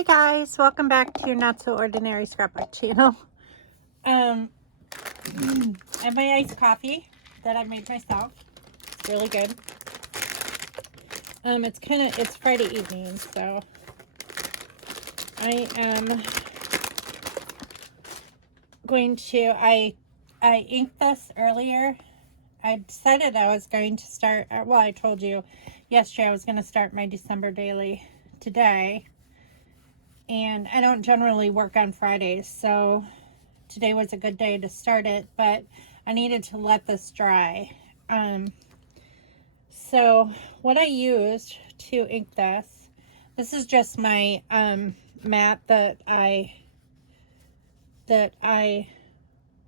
Hi guys, welcome back to your Not So Ordinary Scrapbook channel. I have my iced coffee that I made myself. It's really good. It's Friday evening, so I am going to, I inked this earlier. I decided I was going to start, well, I told you yesterday I was going to start my December daily today. And I don't generally work on Fridays, so today was a good day to start it, but I needed to let this dry. So what I used to ink this is just my mat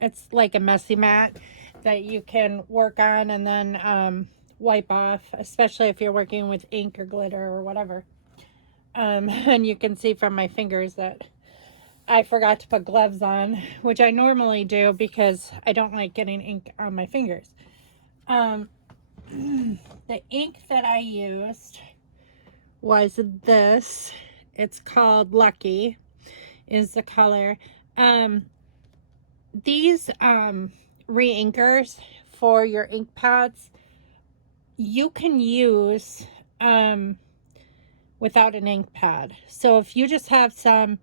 it's like a messy mat that you can work on and then wipe off, especially if you're working with ink or glitter or whatever. And you can see from my fingers that I forgot to put gloves on, which I normally do because I don't like getting ink on my fingers. The ink that I used was this. It's called Lucky, is the color. These re-inkers for your ink pads, you can use without an ink pad. So if you just have some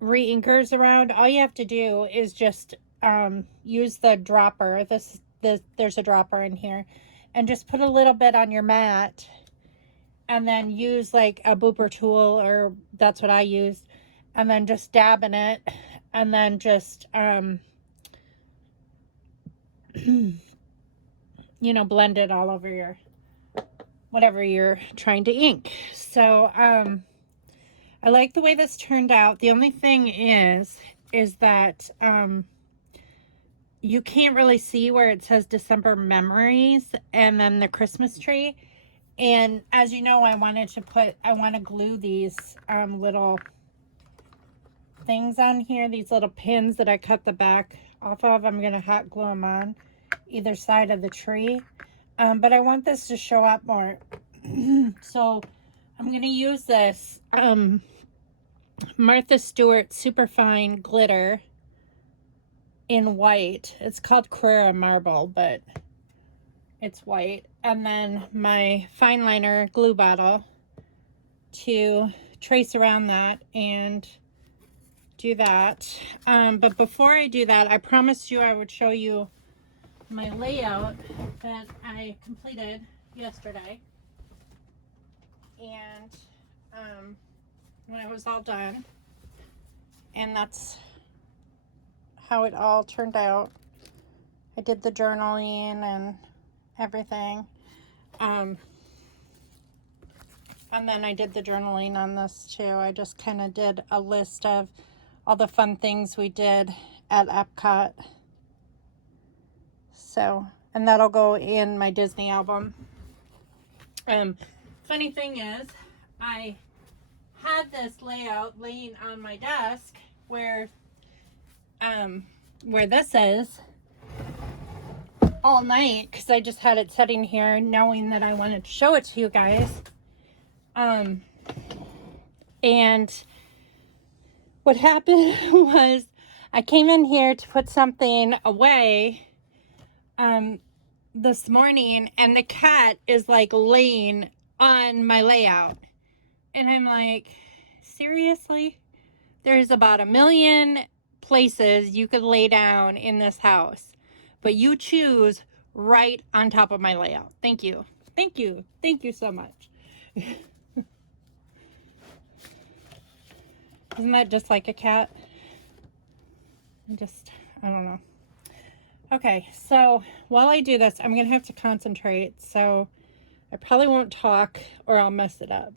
re-inkers around, all you have to do is just use the dropper. There's a dropper in here, and just put a little bit on your mat, and then use like a booper tool, or that's what I used, and then just dab in it, and then just you know, blend it all over your whatever you're trying to ink. So I like the way this turned out. The only thing is that you can't really see where it says December Memories and then the Christmas tree. And as you know, I want to glue these little things on here, these little pins that I cut the back off of. I'm going to hot glue them on either side of the tree. But I want this to show up more. So I'm going to use this Martha Stewart Superfine Glitter in white. It's called Carrera Marble, but it's white. And then my fine liner glue bottle to trace around that and do that. But before I do that, I promised you I would show you my layout that I completed yesterday. And when it was all done, and that's how it all turned out. I did the journaling and everything. And then I did the journaling on this too. I just kind of did a list of all the fun things we did at Epcot. So, and that'll go in my Disney album. Funny thing is, I had this layout laying on my desk where this is all night, because I just had it sitting here knowing that I wanted to show it to you guys. And what happened was I came in here to put something away this morning, and the cat is like laying on my layout, and I'm like, seriously? There's about 1 million places you could lay down in this house, but you choose right on top of my layout. Thank you. Thank you. Thank you so much. Isn't that just like a cat? I don't know. Okay, so while I do this, I'm going to have to concentrate, so I probably won't talk or I'll mess it up.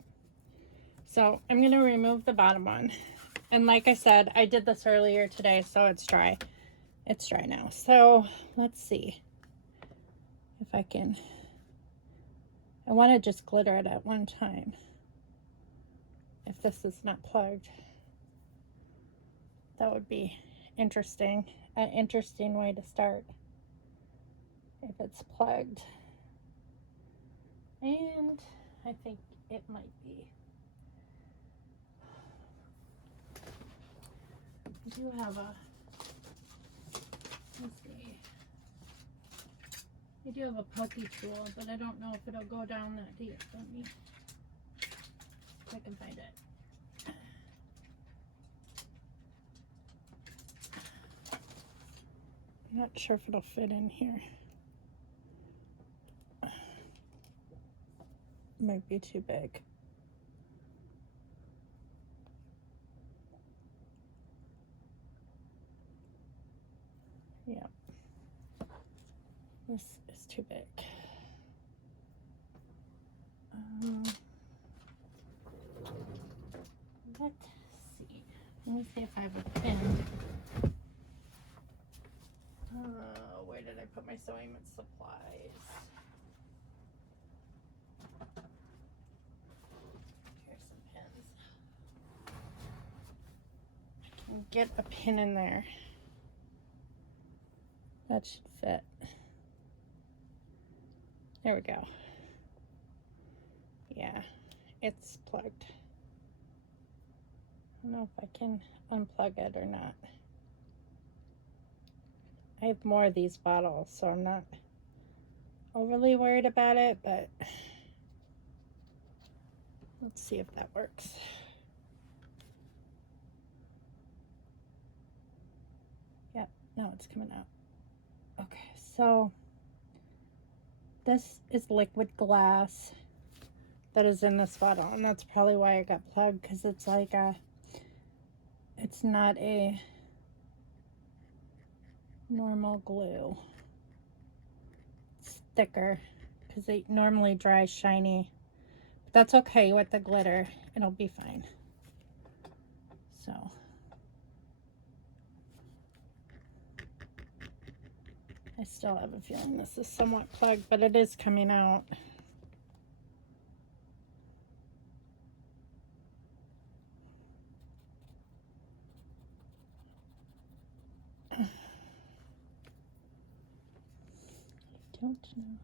So I'm going to remove the bottom one. And like I said, I did this earlier today, so it's dry. It's dry now. So let's see if I can. I want to just glitter it at one time. If this is not plugged, that would be interesting. An interesting way to start if it's plugged. And I think it might be. do have a, let's see. I do have a pokey tool, but I don't know if it'll go down that deep. Let me see if I can find it. I'm not sure if it'll fit in here. Might be too big. Yeah. This is too big. Let's see. Let me see if I have a pin. Where did I put my sewing supplies? Here's some pins. I can get a pin in there. That should fit. There we go. Yeah, it's plugged. I don't know if I can unplug it or not. I have more of these bottles, so I'm not overly worried about it, but let's see if that works. Yep, no, it's coming out. Okay, so this is liquid glass that is in this bottle, and that's probably why it got plugged, because it's like it's not a normal glue. It's thicker because they normally dry shiny, but that's okay with the glitter. It'll be fine. So I still have a feeling this is somewhat plugged, but it is coming out. Don't know.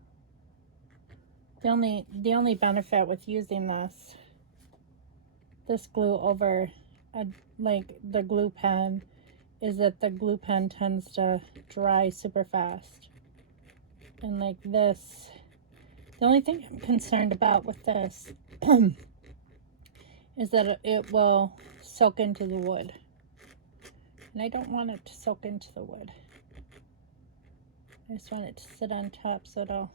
The only benefit with using this glue over like the glue pen is that the glue pen tends to dry super fast. And like this, the only thing I'm concerned about with this is that it will soak into the wood. And I don't want it to soak into the wood. I just want it to sit on top so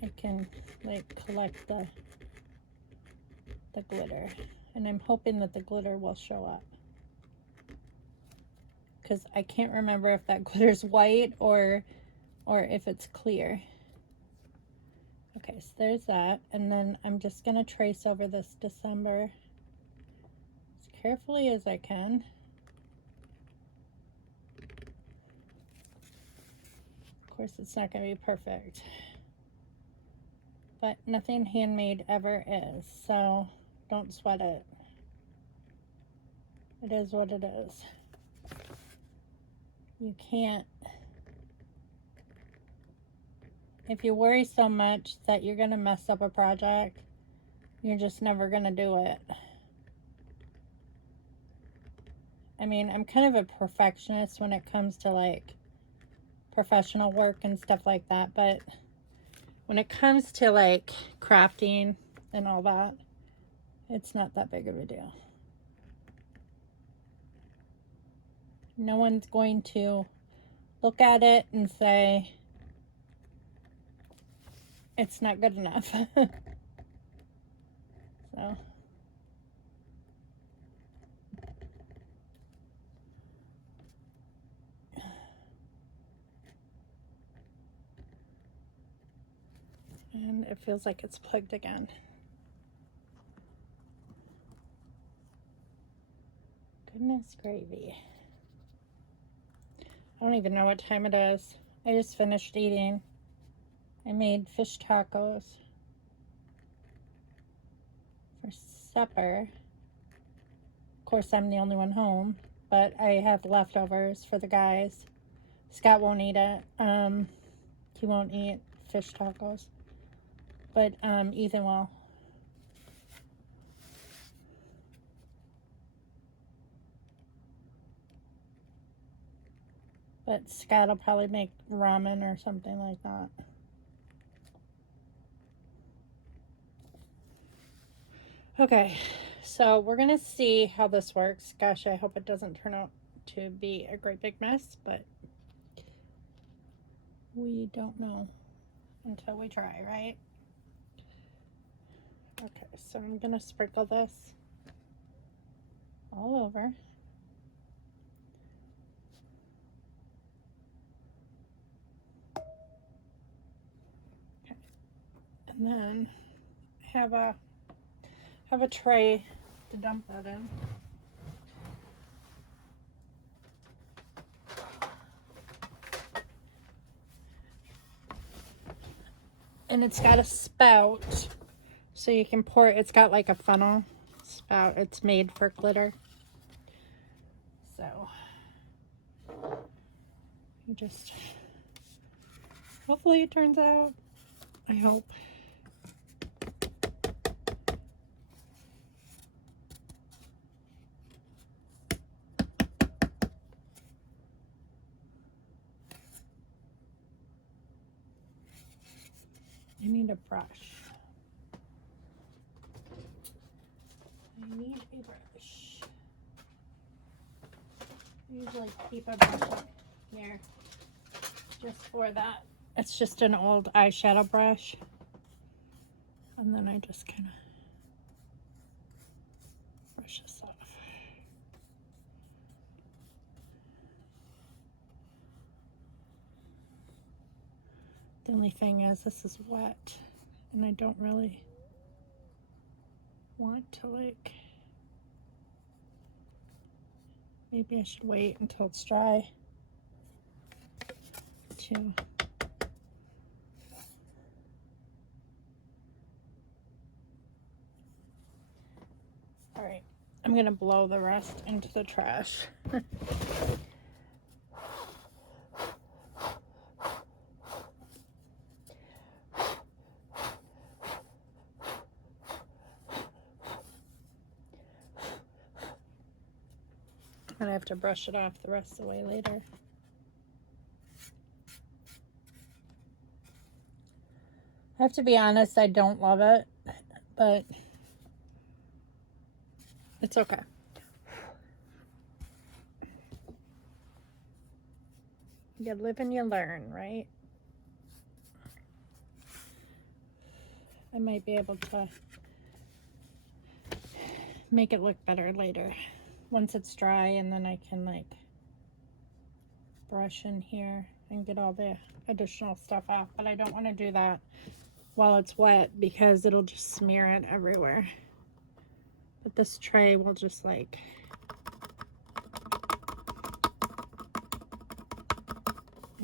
I can like collect the glitter. And I'm hoping that the glitter will show up, because I can't remember if that glitter's white or if it's clear. Okay, so there's that, and then I'm just gonna trace over this December as carefully as I can. Of course, it's not gonna be perfect, but nothing handmade ever is, so don't sweat it. It is what it is. You can't, if you worry so much that you're gonna mess up a project, you're just never gonna do it. I mean, I'm kind of a perfectionist when it comes to like professional work and stuff like that, but when it comes to like crafting and all that, it's not that big of a deal. No one's going to look at it and say it's not good enough. So and it feels like it's plugged again. Goodness gravy. I don't even know what time it is. I just finished eating. I made fish tacos for supper. Of course, I'm the only one home, but I have leftovers for the guys. Scott won't eat it. He won't eat fish tacos, but Ethan will. But Scott will probably make ramen or something like that. Okay, so we're going to see how this works. Gosh, I hope it doesn't turn out to be a great big mess, but we don't know until we try, right? Okay, so I'm going to sprinkle this all over. Okay. And then have a tray to dump that in. And it's got a spout, so you can pour it. It's got like a funnel spout. It's made for glitter. So you just, hopefully it turns out. I hope. I need a brush. I need a brush. I usually keep a brush up here just for that. It's just an old eyeshadow brush. And then I just kind of brush this off. The only thing is this is wet and I don't really want to, like, maybe I should wait until it's dry too. All right, I'm gonna blow the rest into the trash. And I have to brush it off the rest of the way later. I have to be honest, I don't love it, but it's okay. You live and you learn, right? I might be able to make it look better later once it's dry, and then I can like brush in here and get all the additional stuff off, but I don't want to do that while it's wet because it'll just smear it everywhere. But this tray will just like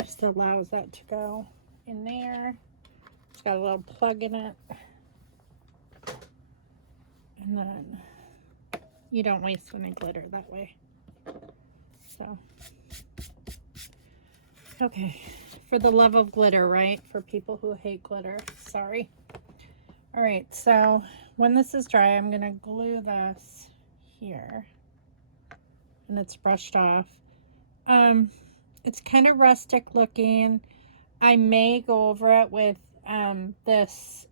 just allows that to go in there. It's got a little plug in it, and then you don't waste any glitter that way. So okay, for the love of glitter, right? For people who hate glitter, sorry. All right, so when this is dry, I'm gonna glue this here, and it's brushed off. It's kind of rustic looking. I may go over it with this.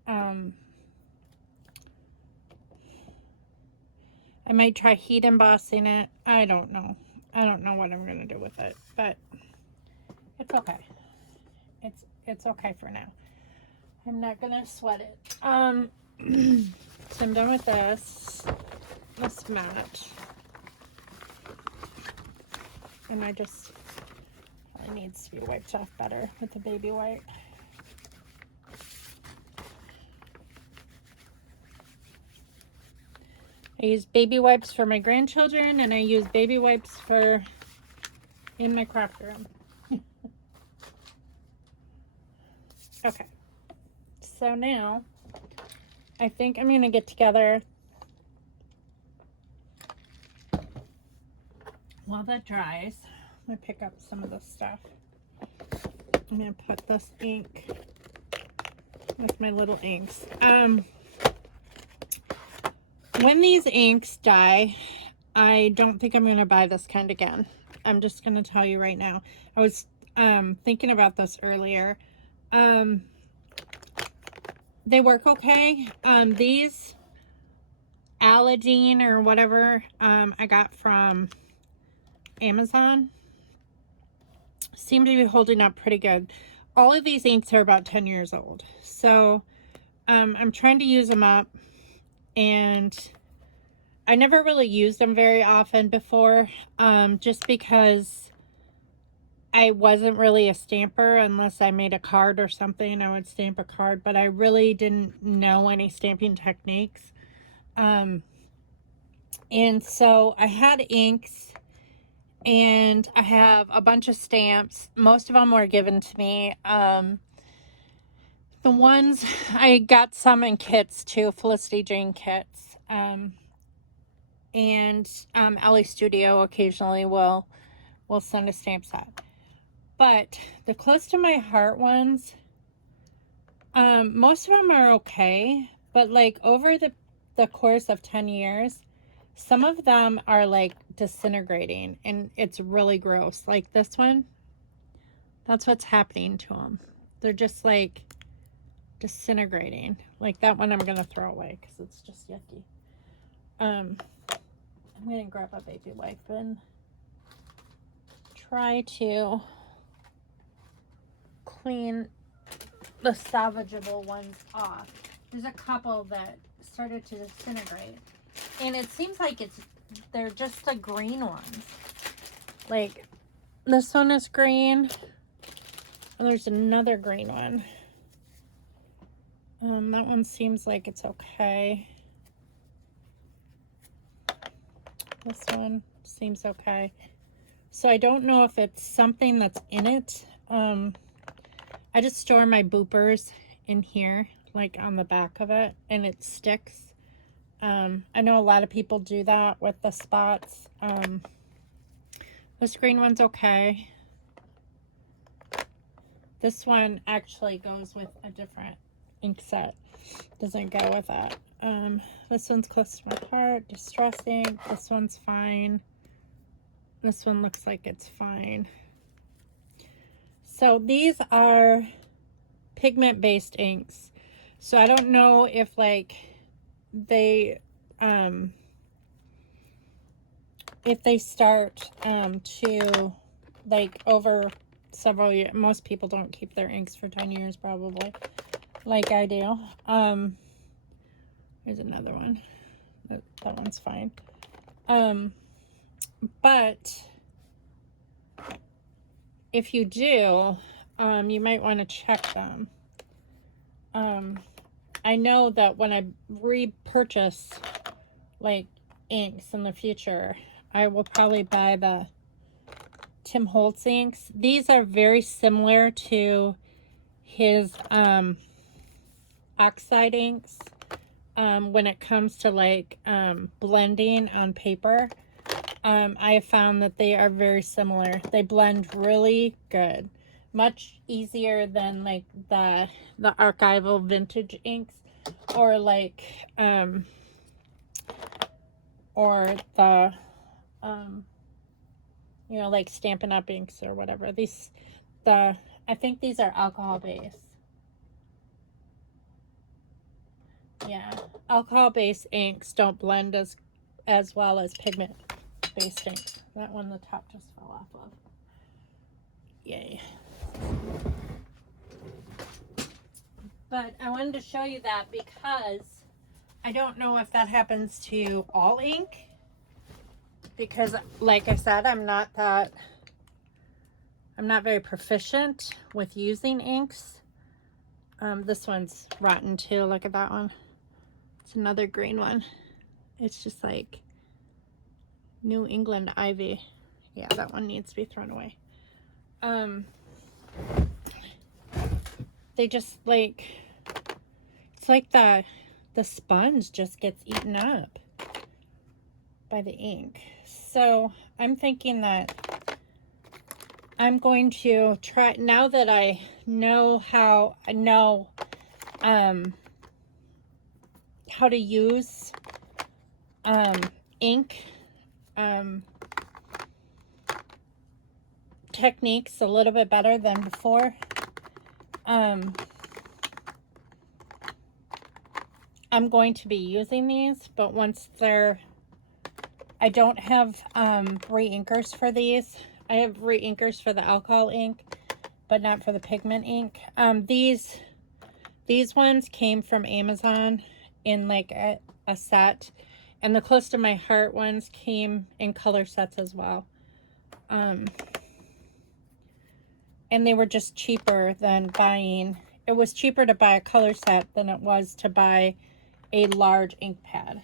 I might try heat embossing it. I don't know. I don't know what I'm gonna do with it, but it's okay. It's okay for now. I'm not gonna sweat it. So I'm done with this mat, and it needs to be wiped off better with the baby wipe. I use baby wipes for my grandchildren, and I use baby wipes in my craft room. Okay, so now I think I'm gonna get together while that dries. I'm gonna pick up some of this stuff. I'm gonna put this ink with my little inks. When these inks die, I don't think I'm gonna buy this kind again. I'm just going to tell you right now. I was thinking about this earlier. They work okay. These Aladdin or whatever I got from Amazon seem to be holding up pretty good. All of these inks are about 10 years old. So I'm trying to use them up, and I never really used them very often before, just because I wasn't really a stamper. Unless I made a card or something, I would stamp a card, but I really didn't know any stamping techniques. And so I had inks, and I have a bunch of stamps. Most of them were given to me. The ones, I got some in kits too, Felicity Jane kits. And Ellie Studio occasionally will send a stamp set. But the close to my heart ones, most of them are okay. But like over the course of 10 years, some of them are like disintegrating, and it's really gross. Like this one, that's what's happening to them. They're just like disintegrating. Like that one I'm gonna throw away because it's just yucky. I'm gonna grab a baby wipe and try to clean the salvageable ones off. There's a couple that started to disintegrate, and it seems like they're just the green ones. Like this one is green, and there's another green one. That one seems like it's okay. This one seems okay. So I don't know if it's something that's in it. I just store my boopers in here, like on the back of it, and it sticks. I know a lot of people do that with the spots. This green one's okay. This one actually goes with a different ink set. Doesn't go with that. This one's close to my heart. Distress ink. This one's fine. This one looks like it's fine. So these are pigment-based inks. So I don't know if like they start to like over several years. Most people don't keep their inks for 10 years probably, like I do. Here's another one. That one's fine. But if you do, you might want to check them. I know that when I repurchase like inks in the future, I will probably buy the Tim Holtz inks. These are very similar to his oxide inks when it comes to like blending on paper. I have found that they are very similar. They blend really good. Much easier than like the archival vintage inks, or like or the you know, like Stampin' Up! Inks or whatever. I think these are alcohol based. Yeah, alcohol based inks don't blend as well as pigment based inks. That one, the top just fell off of. Yay. But I wanted to show you that because I don't know if that happens to all ink, because like I said, I'm not very proficient with using inks. This one's rotten too. Look at that one. It's another green one. It's just like New England ivy. Yeah, that one needs to be thrown away. They just like, it's like the sponge just gets eaten up by the ink. So I'm thinking that I'm going to try, now that I know how to use ink, techniques a little bit better than before. I'm going to be using these, but once they're, I don't have re-inkers for these. I have re-inkers for the alcohol ink, but not for the pigment ink. These ones came from Amazon in like a set, and the Close to My Heart ones came in color sets as well. And they were just cheaper than buying. It was cheaper to buy a color set than it was to buy a large ink pad.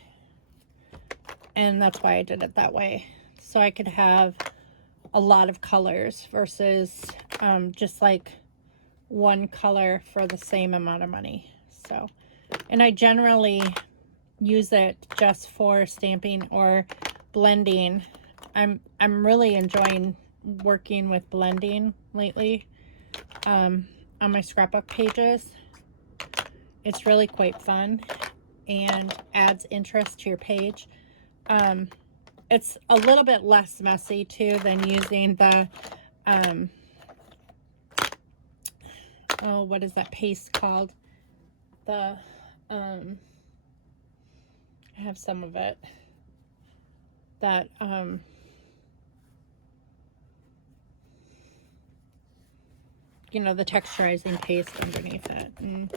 And that's why I did it that way. So I could have a lot of colors versus just like one color for the same amount of money. So, and I generally use it just for stamping or blending. I'm really enjoying working with blending lately on my scrapbook pages. It's really quite fun and adds interest to your page. It's a little bit less messy too than using the oh, what is that paste called? The I have some of it that you know, the texturizing paste underneath it, and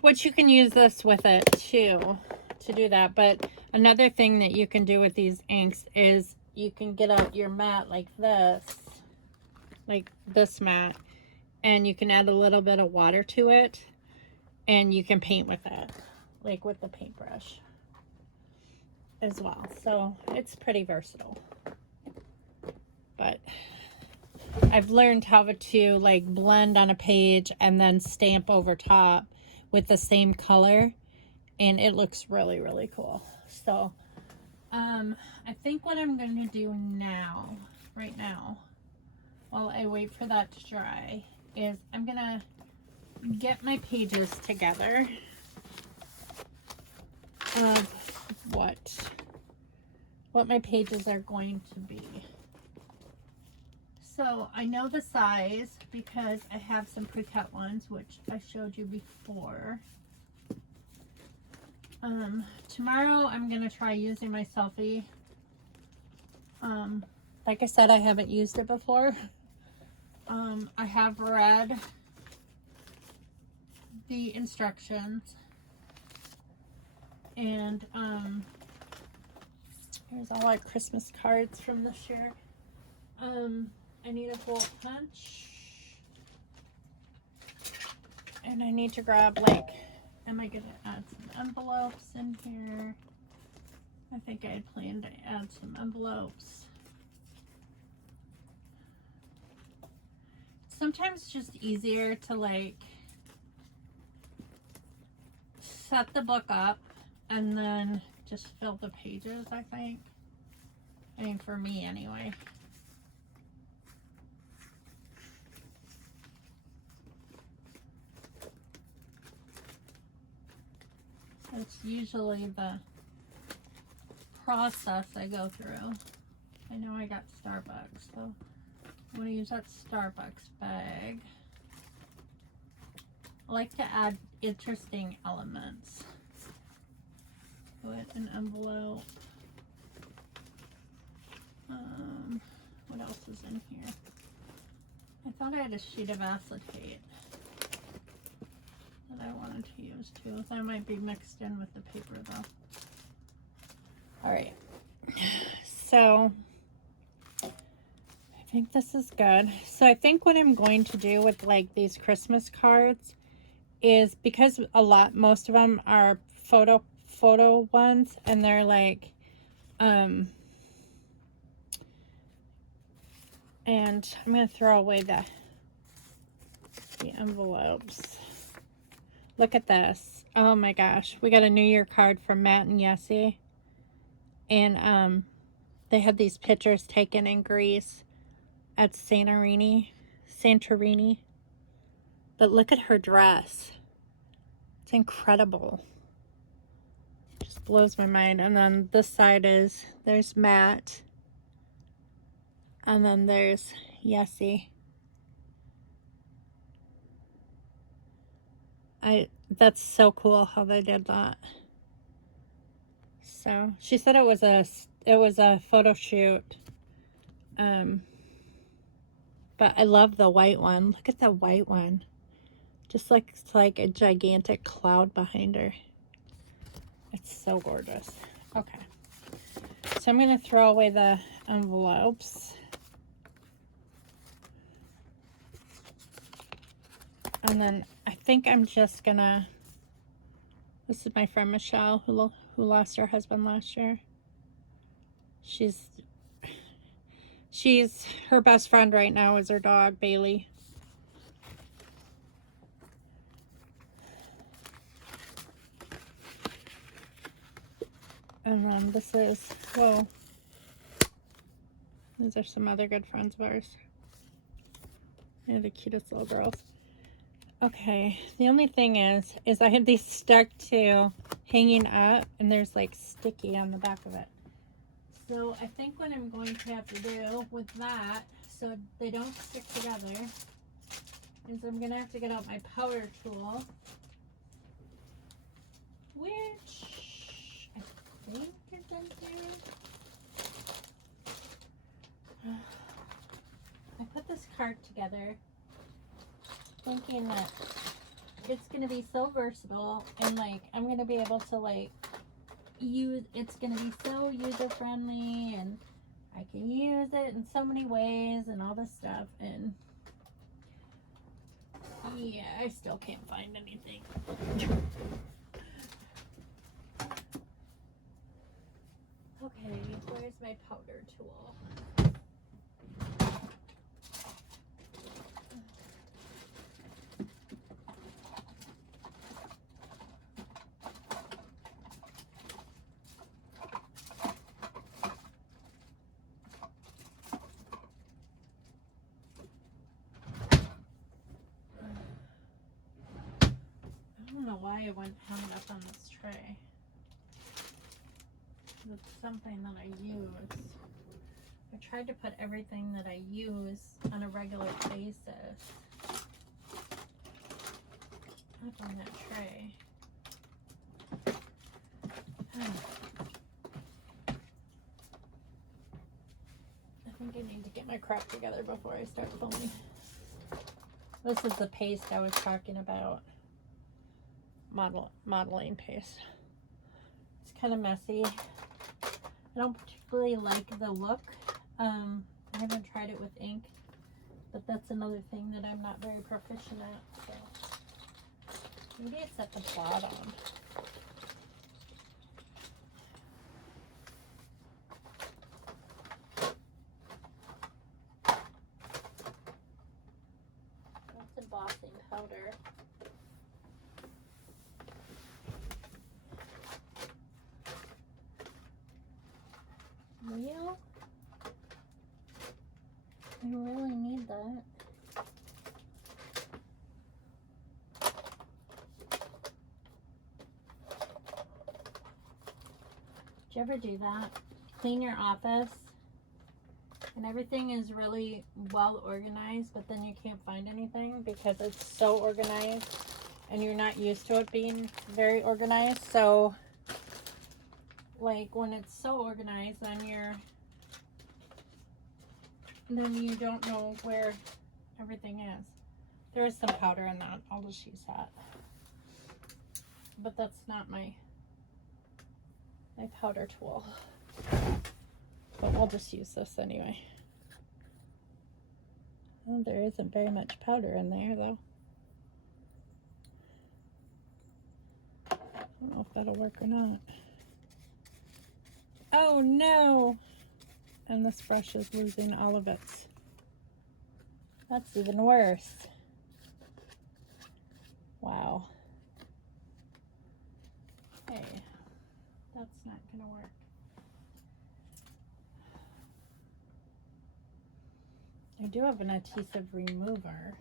which you can use this with it too to do that. But another thing that you can do with these inks is you can get out your mat like this mat, and you can add a little bit of water to it, and you can paint with it, like with the paintbrush as well. So it's pretty versatile. But I've learned how to like blend on a page and then stamp over top with the same color, and it looks really, really cool. So I think what I'm going to do now, right now, while I wait for that to dry, is I'm going to get my pages together of what my pages are going to be. So I know the size because I have some pre-cut ones, which I showed you before. Tomorrow I'm going to try using my Selfie. Like I said, I haven't used it before. I have read the instructions, and here's all our Christmas cards from this year. I need a hole punch, and I need to grab, like, am I gonna add some envelopes in here? I think I had planned to add some envelopes. Sometimes it's just easier to like set the book up and then just fill the pages, I think. I mean, for me anyway. That's usually the process I go through. I know I got Starbucks, so I'm going to use that Starbucks bag. I like to add interesting elements. Put an envelope. What else is in here? I thought I had a sheet of acetate that I wanted to use too. That might be mixed in with the paper though. All right, so I think this is good. So I think what I'm going to do with like these Christmas cards is, because most of them are photo ones, and they're like and I'm gonna throw away the envelopes. Look at this. Oh my gosh, we got a New Year card from Matt and Yessie, and they had these pictures taken in Greece at Santorini. But look at her dress. It's incredible. Just blows my mind. And then this side is, there's Matt. And then there's Yessie. That's so cool how they did that. So she said it was a photo shoot. But I love the white one. Look at the white one. Just looks like a gigantic cloud behind her. It's so gorgeous. Okay. So I'm going to throw away the envelopes. And then I think I'm just going to... This is my friend Michelle who lost her husband last year. She's her best friend right now is her dog, Bailey. And then this is, whoa. These are some other good friends of ours. They're the cutest little girls. Okay, the only thing is I have these stuck to hanging up, and there's like sticky on the back of it. So I think what I'm going to have to do with that, so they don't stick together, is I'm going to have to get out my powder tool, which I think is in here. I put this card together thinking that it's going to be so versatile, and like I'm going to be able to like it's going to be so user friendly, and I can use it in so many ways and all this stuff. And yeah, I still can't find anything. Okay, where's my powder tool? I don't know why I went hung it up on this tray. It's something that I use. I tried to put everything that I use on a regular basis up on that tray. I think I need to get my crap together before I start filming. This is the paste I was talking about. Modeling paste. It's kind of messy. I don't particularly like the look. I haven't tried it with ink, but that's another thing that I'm not very proficient at. So maybe it's at the bottom. That's embossing powder. Real? I really need that. Did you ever do that? Clean your office and everything is really well organized, but then you can't find anything because it's so organized and you're not used to it being very organized. So like when it's so organized, then you don't know where everything is. There is some powder in that. I'll just use that. But that's not my powder tool. But we'll just use this anyway. Well, there isn't very much powder in there though. I don't know if that'll work or not. Oh no! And this brush is losing all of its. That's even worse. Wow. Okay, that's not gonna work. I do have an adhesive remover.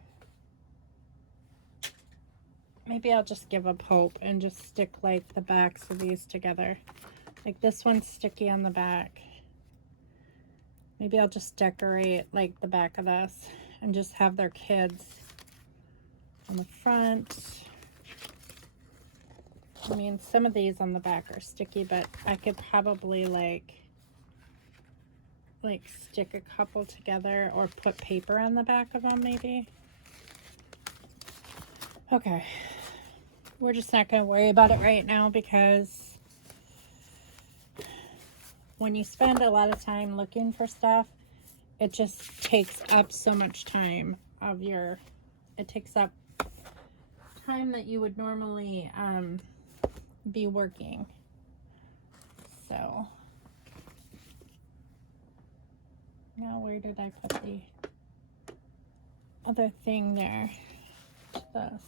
Maybe I'll just give up hope and just stick like the backs of these together. Like this one's sticky on the back. Maybe I'll just decorate like the back of this and just have their kids on the front. I mean, some of these on the back are sticky, but I could probably like stick a couple together or put paper on the back of them maybe. Okay, we're just not going to worry about it right now, because when you spend a lot of time looking for stuff, it just takes up so much time of your, it takes up time that you would normally be working. So now where did I put the other thing there? This,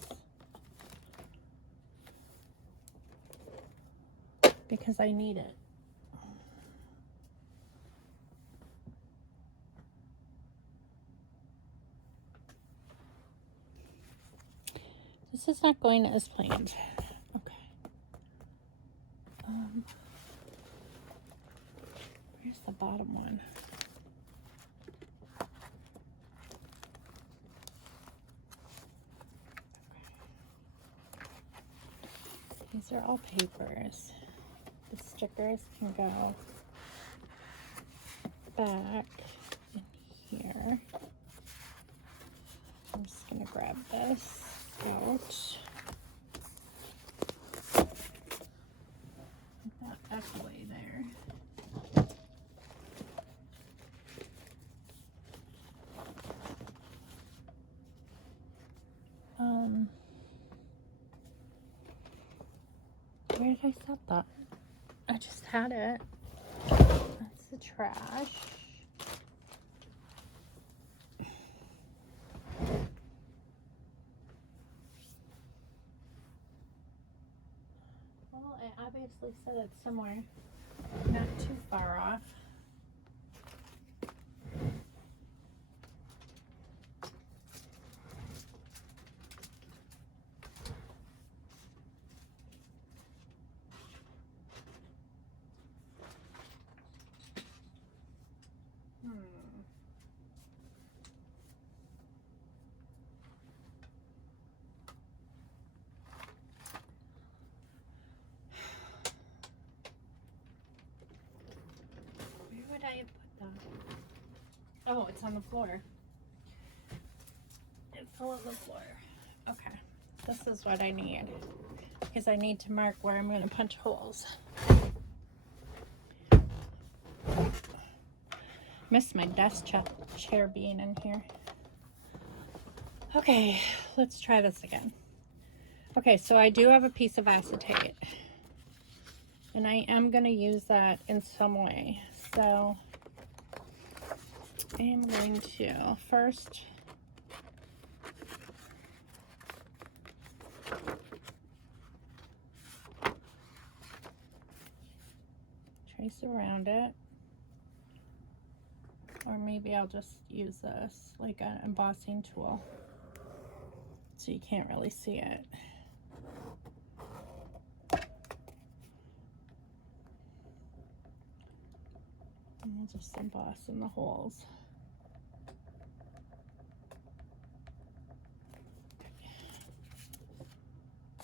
because I need it. This is not going as planned. Okay. Where's the bottom one? These are all papers. The stickers can go back in here. I'm just gonna grab this out. Put that back away there. Where did I set that? I just had it. That's the trash. Well, I obviously set it somewhere not too far off. Where would I have put that? Oh, it's on the floor. It fell on the floor. Okay, this is what I need, because I need to mark where I'm going to punch holes. Miss my desk chair being in here. Okay, let's try this again. Okay, so I do have a piece of acetate, and I am going to use that in some way. So I am going to first trace around it, or maybe I'll just use this like an embossing tool so you can't really see it. And we'll just emboss in the holes.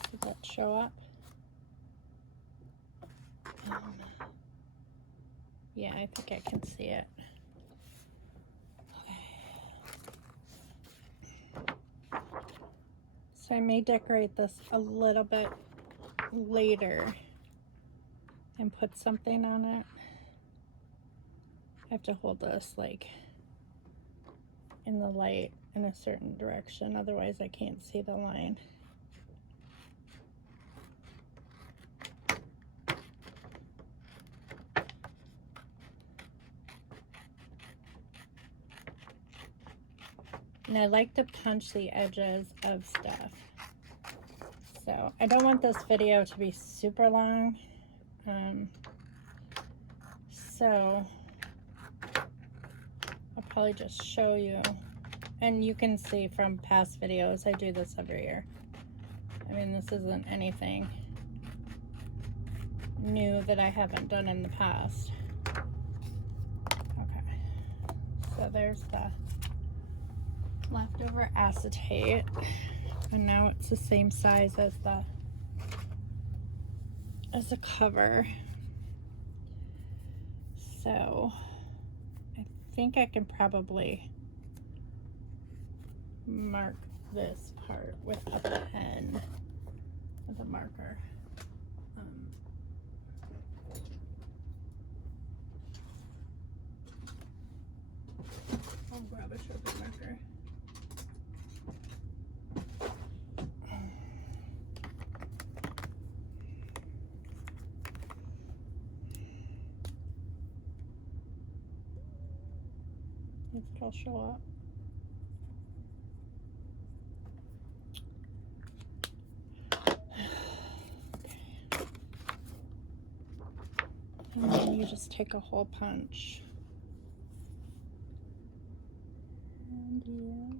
Did that show up? Yeah, I think I can see it. Okay. So I may decorate this a little bit later and put something on it. I have to hold this like in the light in a certain direction, otherwise I can't see the line. And I like to punch the edges of stuff. So I don't want this video to be super long. So I'll probably just show you. And you can see from past videos, I do this every year. I mean, this isn't anything new that I haven't done in the past. Okay. So there's the leftover acetate, and now it's the same size as the cover. So I think I can probably mark this part with a pen, with a marker. I'll grab a Sharpie marker. If it'll show up. And then you just take a hole punch. And you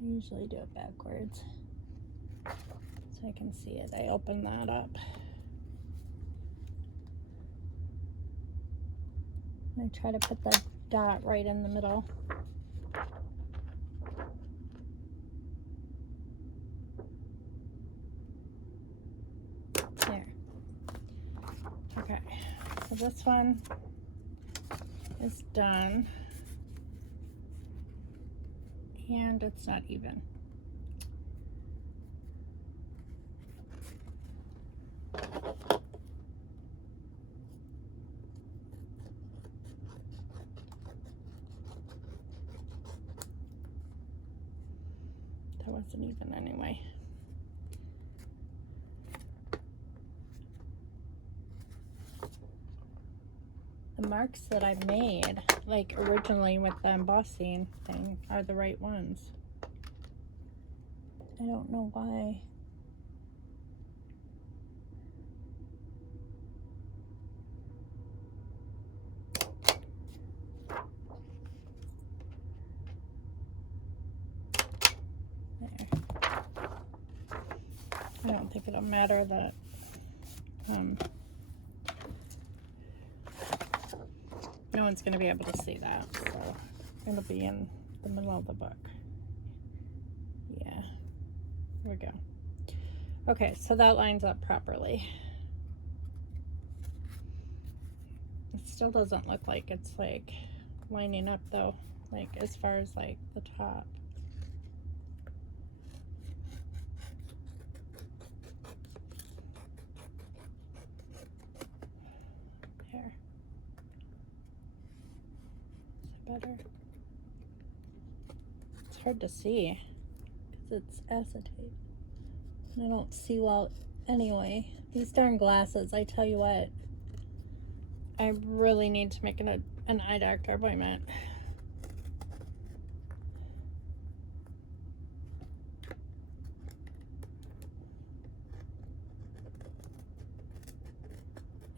usually do it backwards so I can see it. I open that up. And I try to put the dot right in the middle. There. Okay, so this one is done. And it's not even. That wasn't even anyway. The marks that I made, like originally with the embossing thing, are the right ones. I don't know why. There. I don't think it'll matter that no one's going to be able to see that, so it'll be in the middle of the book. Yeah, there we go. Okay, so that lines up properly. It still doesn't look like it's like lining up though, like as far as like the top. There. Is it better? It's hard to see because it's acetate. And I don't see well anyway. These darn glasses, I tell you what. I really need to make an eye doctor appointment.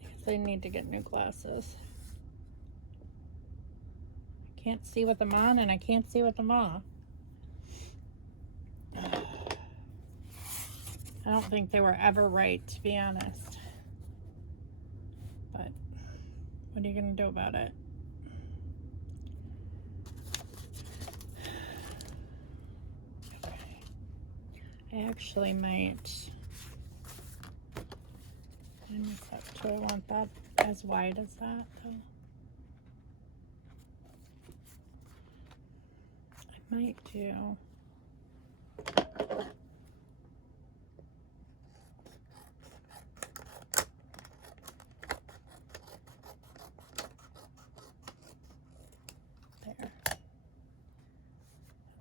Because I need to get new glasses. I can't see with them on and I can't see with them off. I don't think they were ever right, to be honest. But what are you going to do about it? Okay. I actually might. Do I want that as wide as that, though? I might do. There.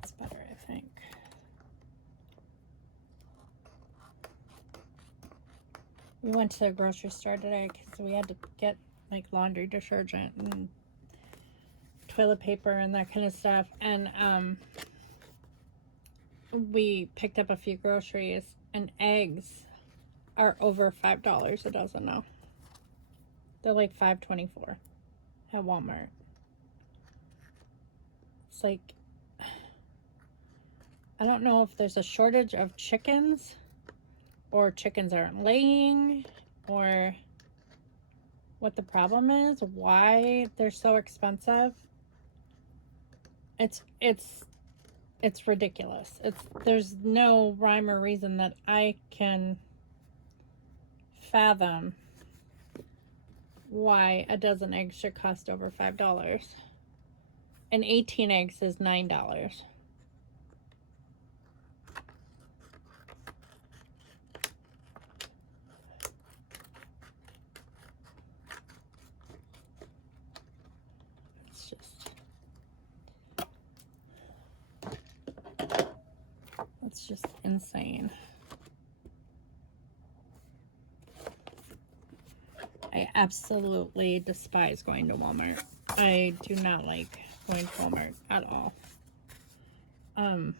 That's better, I think. We went to the grocery store today because we had to get like laundry detergent and toilet paper and that kind of stuff. And we picked up a few groceries, and eggs are over $5 a dozen now. They're like $5.24 at Walmart. It's like, I don't know if there's a shortage of chickens or chickens aren't laying, or what the problem is, why they're so expensive. It's ridiculous. There's no rhyme or reason that I can fathom why a dozen eggs should cost over $5. And 18 eggs is $9. It's just insane. I absolutely despise going to Walmart. I do not like going to Walmart at all. Okay,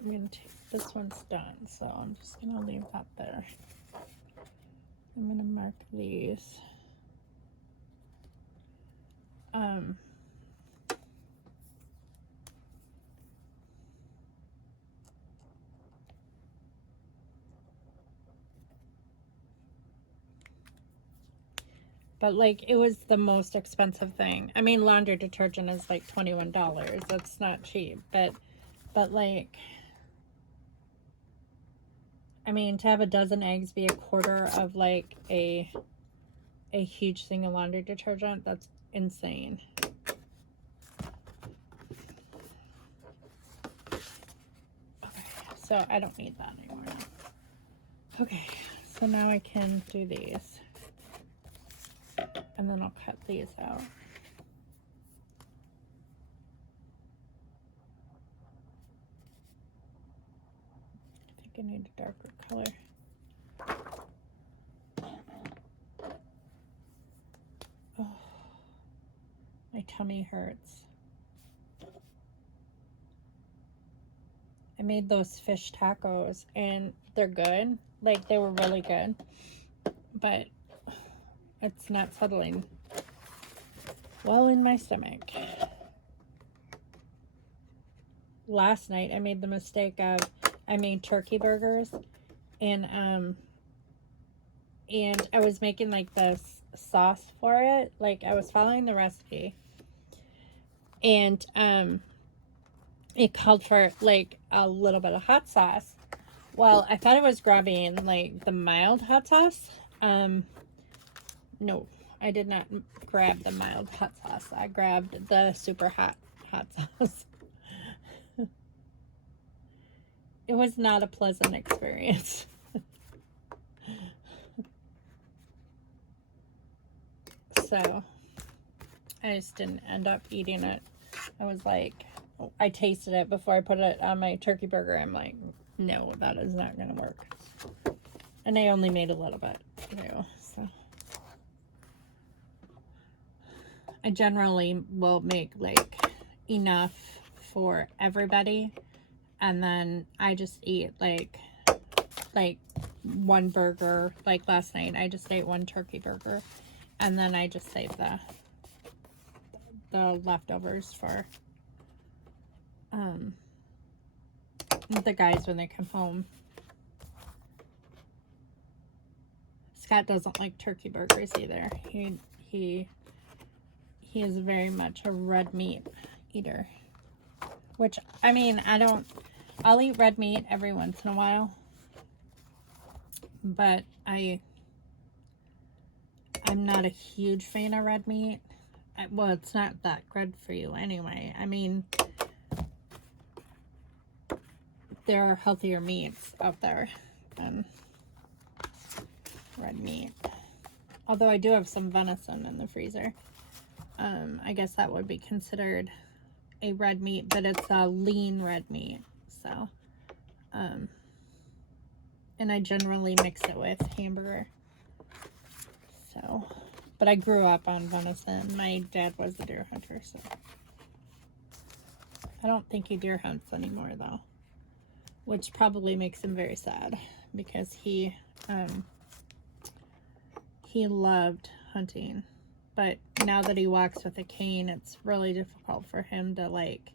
I'm gonna take, this one's done, so I'm just gonna leave that there. I'm gonna mark these. But like, it was the most expensive thing. I mean, laundry detergent is like $21. That's not cheap, but like, I mean, to have a dozen eggs be a quarter of like a huge thing of laundry detergent, that's insane. Okay, so I don't need that anymore. Okay, so now I can do these. And then I'll cut these out. I think I need a darker color. Oh, my tummy hurts. I made those fish tacos and they're good. Like, they were really good. But it's not settling well in my stomach. Last night I made the mistake of, I made turkey burgers and I was making like this sauce for it. Like, I was following the recipe and it called for like a little bit of hot sauce. Well, I thought I was grabbing like the mild hot sauce. No, I did not grab the mild hot sauce. I grabbed the super hot sauce. It was not a pleasant experience. So I just didn't end up eating it. I was like, I tasted it before I put it on my turkey burger. I'm like, no, that is not going to work. And I only made a little bit, too. So I generally will make like enough for everybody, and then I just eat like one burger. Like last night I just ate one turkey burger, and then I just save the leftovers for the guys when they come home. Scott doesn't like turkey burgers either. He is very much a red meat eater, which, I mean, I'll eat red meat every once in a while, but I'm not a huge fan of red meat. Well, it's not that good for you anyway. I mean, there are healthier meats out there than red meat. Although I do have some venison in the freezer. I guess that would be considered a red meat, but it's a lean red meat. So, and I generally mix it with hamburger. So, but I grew up on venison. My dad was a deer hunter, so I don't think he deer hunts anymore though, which probably makes him very sad because he loved hunting. But now that he walks with a cane, it's really difficult for him to, like,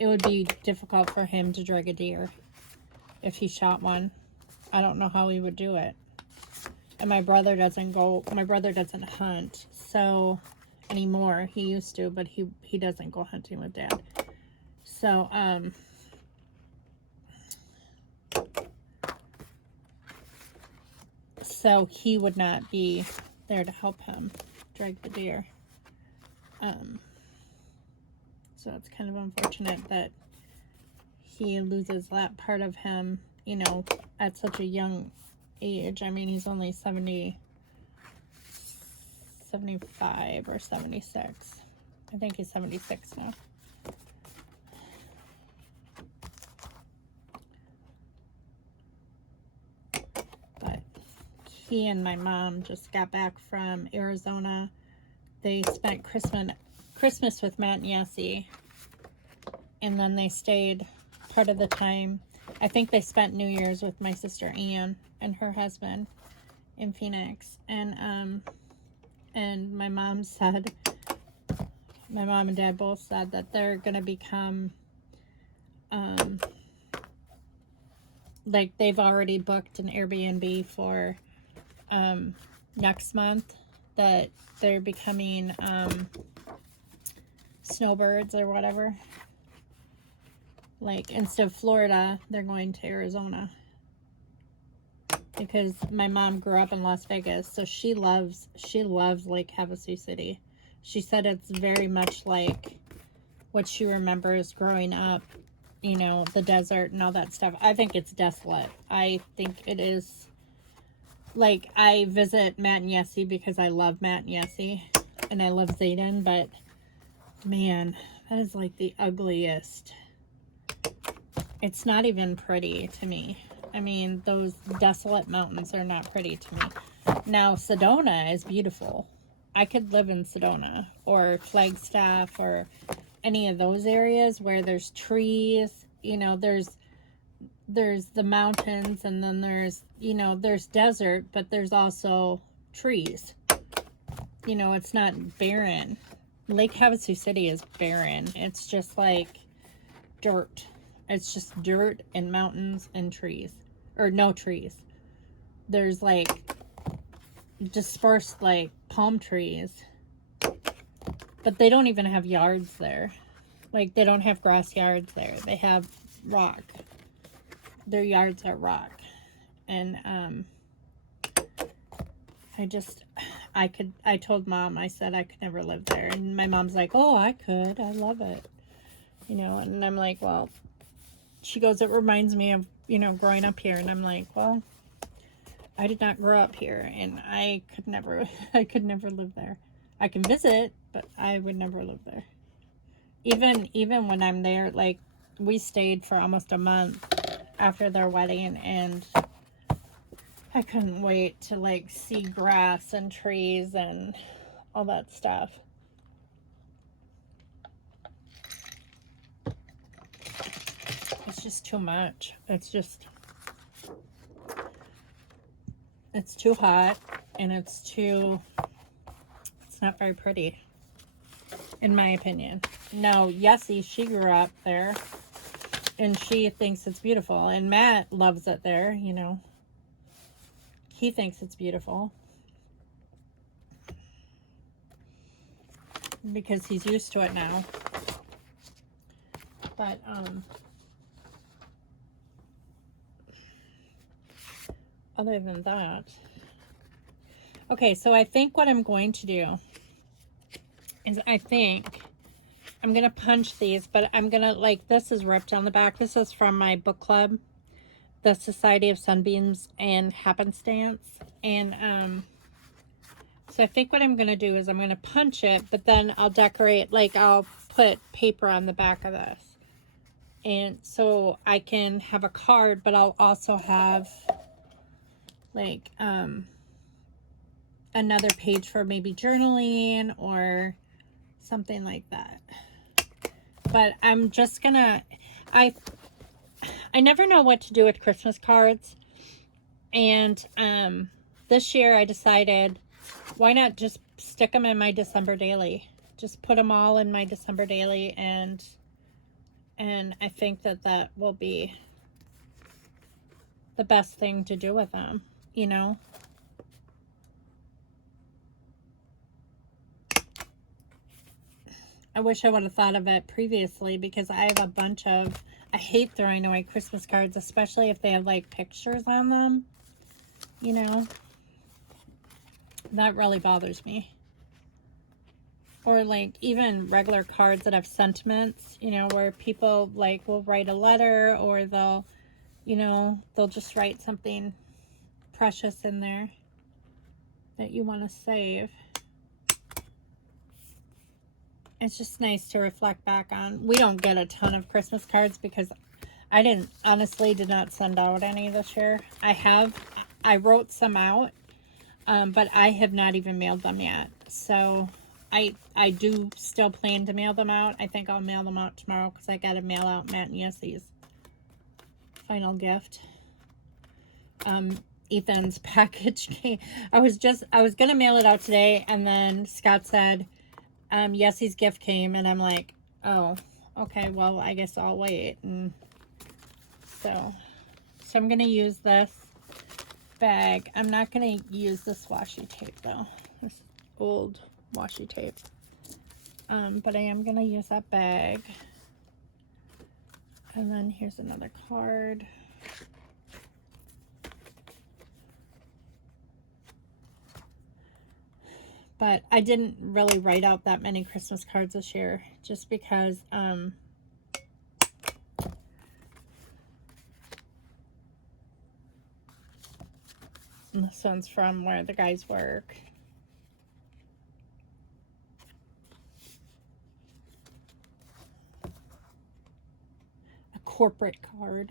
it would be difficult for him to drag a deer if he shot one. I don't know how he would do it. And my brother doesn't hunt, so anymore. He used to, but he doesn't go hunting with Dad. So, so he would not be there to help him drag the deer. So it's kind of unfortunate that he loses that part of him, you know, at such a young age. I mean, he's only 75 or 76. I think he's 76 now. But he and my mom just got back from Arizona. They spent Christmas with Matt and Yessie, and then they stayed part of the time. I think they spent New Year's with my sister Ann and her husband in Phoenix. And my mom and Dad both said that they're gonna become like they've already booked an Airbnb for next month, that they're becoming snowbirds or whatever. Like, instead of Florida, they're going to Arizona. Because my mom grew up in Las Vegas, so she loves Lake Havasu City. She said it's very much like what she remembers growing up, you know, the desert and all that stuff. I think it's desolate. I think it is, like, I visit Matt and Yessie because I love Matt and Yessie, and I love Zayden, but man, that is like the ugliest. It's not even pretty to me. I mean, those desolate mountains are not pretty to me. Now, Sedona is beautiful. I could live in Sedona or Flagstaff or any of those areas where there's trees. You know, there's the mountains, and then there's, you know, there's desert, but there's also trees. You know, it's not barren. Lake Havasu City is barren. It's just like dirt. It's just dirt and mountains and trees. Or no trees. There's like dispersed like palm trees. But they don't even have yards there. Like, they don't have grass yards there. They have rock. Their yards are rock. And I told Mom, I said I could never live there. And my mom's like, oh, I could. I love it. You know, and I'm like, well, she goes, it reminds me of, you know, growing up here. And I'm like, well, I did not grow up here, and I could never live there. I can visit, but I would never live there. Even when I'm there, like, we stayed for almost a month after their wedding, and I couldn't wait to, like, see grass and trees and all that stuff. It's just too much. It's too hot, and it's not very pretty, in my opinion. Now, Yessie, she grew up there, and she thinks it's beautiful, and Matt loves it there, you know. He thinks it's beautiful because he's used to it now. But other than that, okay, so I think what I'm going to do is I think I'm going to punch these, but I'm going to, like, this is ripped on the back. This is from my book club, the Society of Sunbeams and Happenstance. And so I think what I'm going to do is I'm going to punch it, but then I'll decorate, like, I'll put paper on the back of this. And so I can have a card, but I'll also have, like, another page for maybe journaling or something like that. But I'm just gonna, I never know what to do with Christmas cards. And this year I decided, why not just stick them in my December daily? Just put them all in my December daily, and And I think that that will be the best thing to do with them, you know? I wish I would have thought of it previously, because I have a bunch of, I hate throwing away Christmas cards, especially if they have like pictures on them, you know? That really bothers me. Or like even regular cards that have sentiments, you know, where people like will write a letter, or they'll, you know, they'll just write something precious in there that you want to save. It's just nice to reflect back on. We don't get a ton of Christmas cards because I honestly did not send out any this year. I wrote some out, but I have not even mailed them yet. So I do still plan to mail them out. I think I'll mail them out tomorrow, because I got to mail out Matt and Yessie's final gift. Ethan's package came. I was gonna mail it out today, and then Scott said, Yessie's gift came, and I'm like, oh, okay, well, I guess I'll wait. And so I'm gonna use this bag. I'm not gonna use this washi tape though, this old washi tape, but I am gonna use that bag. And then here's another card. But I didn't really write out that many Christmas cards this year, just because this one's from where the guys work. A corporate card.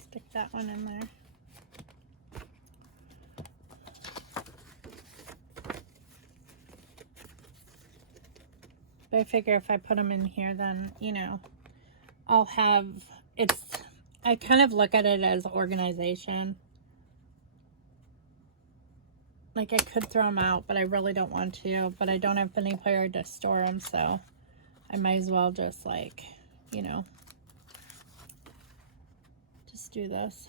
Stick that one in there. But I figure if I put them in here, then, you know, I'll have, I kind of look at it as organization. Like, I could throw them out, but I really don't want to. But I don't have any player to store them, so I might as well just, like, you know, just do this.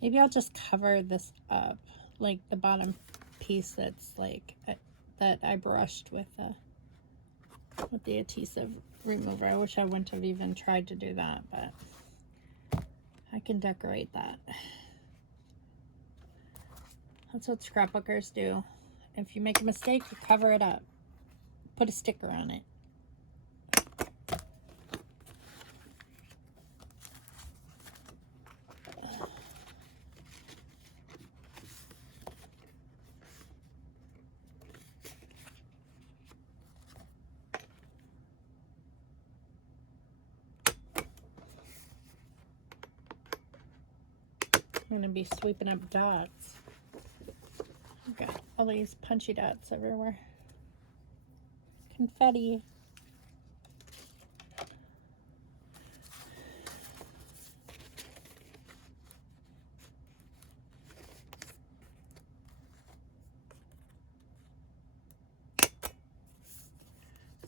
Maybe I'll just cover this up, like the bottom piece that's like, that I brushed with the adhesive remover. I wish I wouldn't have even tried to do that, but I can decorate that. That's what scrapbookers do. If you make a mistake, you cover it up. Put a sticker on it. I'm going to be sweeping up dots. I've got all these punchy dots everywhere. Confetti.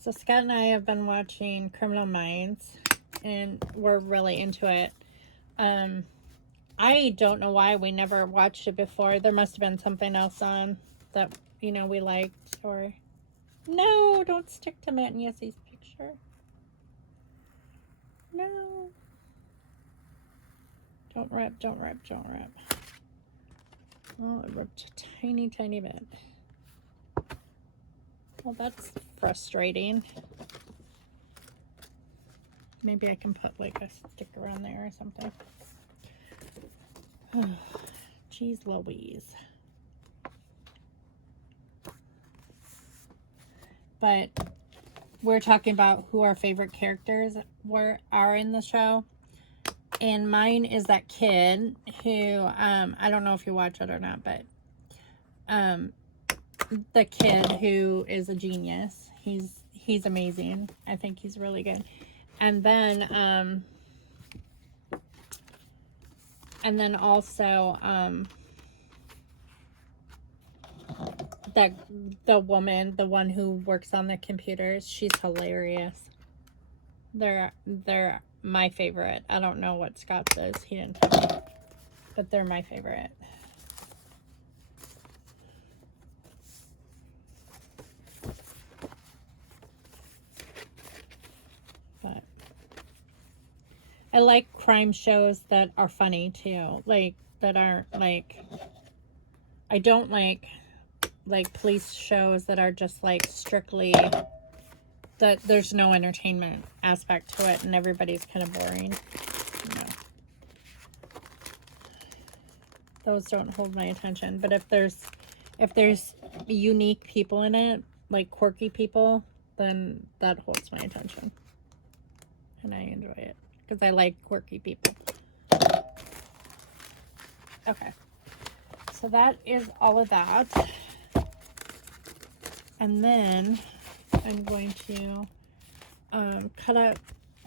So Scott and I have been watching Criminal Minds, and we're really into it. I don't know why we never watched it before. There must have been something else on that, you know, we liked, or... No, don't stick to Matt and Yessie's picture. No. Don't rip, don't rip, don't rip. Oh, it ripped a tiny, tiny bit. Well, that's frustrating. Maybe I can put like a sticker on there or something. Jeez Louise. But we're talking about who our favorite characters are in the show. And mine is that kid who, I don't know if you watch it or not, but the kid who is a genius. He's amazing. I think he's really good. and then also, that the one who works on the computers, she's hilarious. They're my favorite. I don't know what Scott's is. He didn't tell me, but they're my favorite. But I like crime shows that are funny too. Like, that aren't like, I don't like police shows that are just like strictly that there's no entertainment aspect to it and everybody's kind of boring. No. Those don't hold my attention. But if there's unique people in it, like quirky people, then that holds my attention. And I enjoy it because I like quirky people. Okay. So that is all of that. And then I'm going to cut up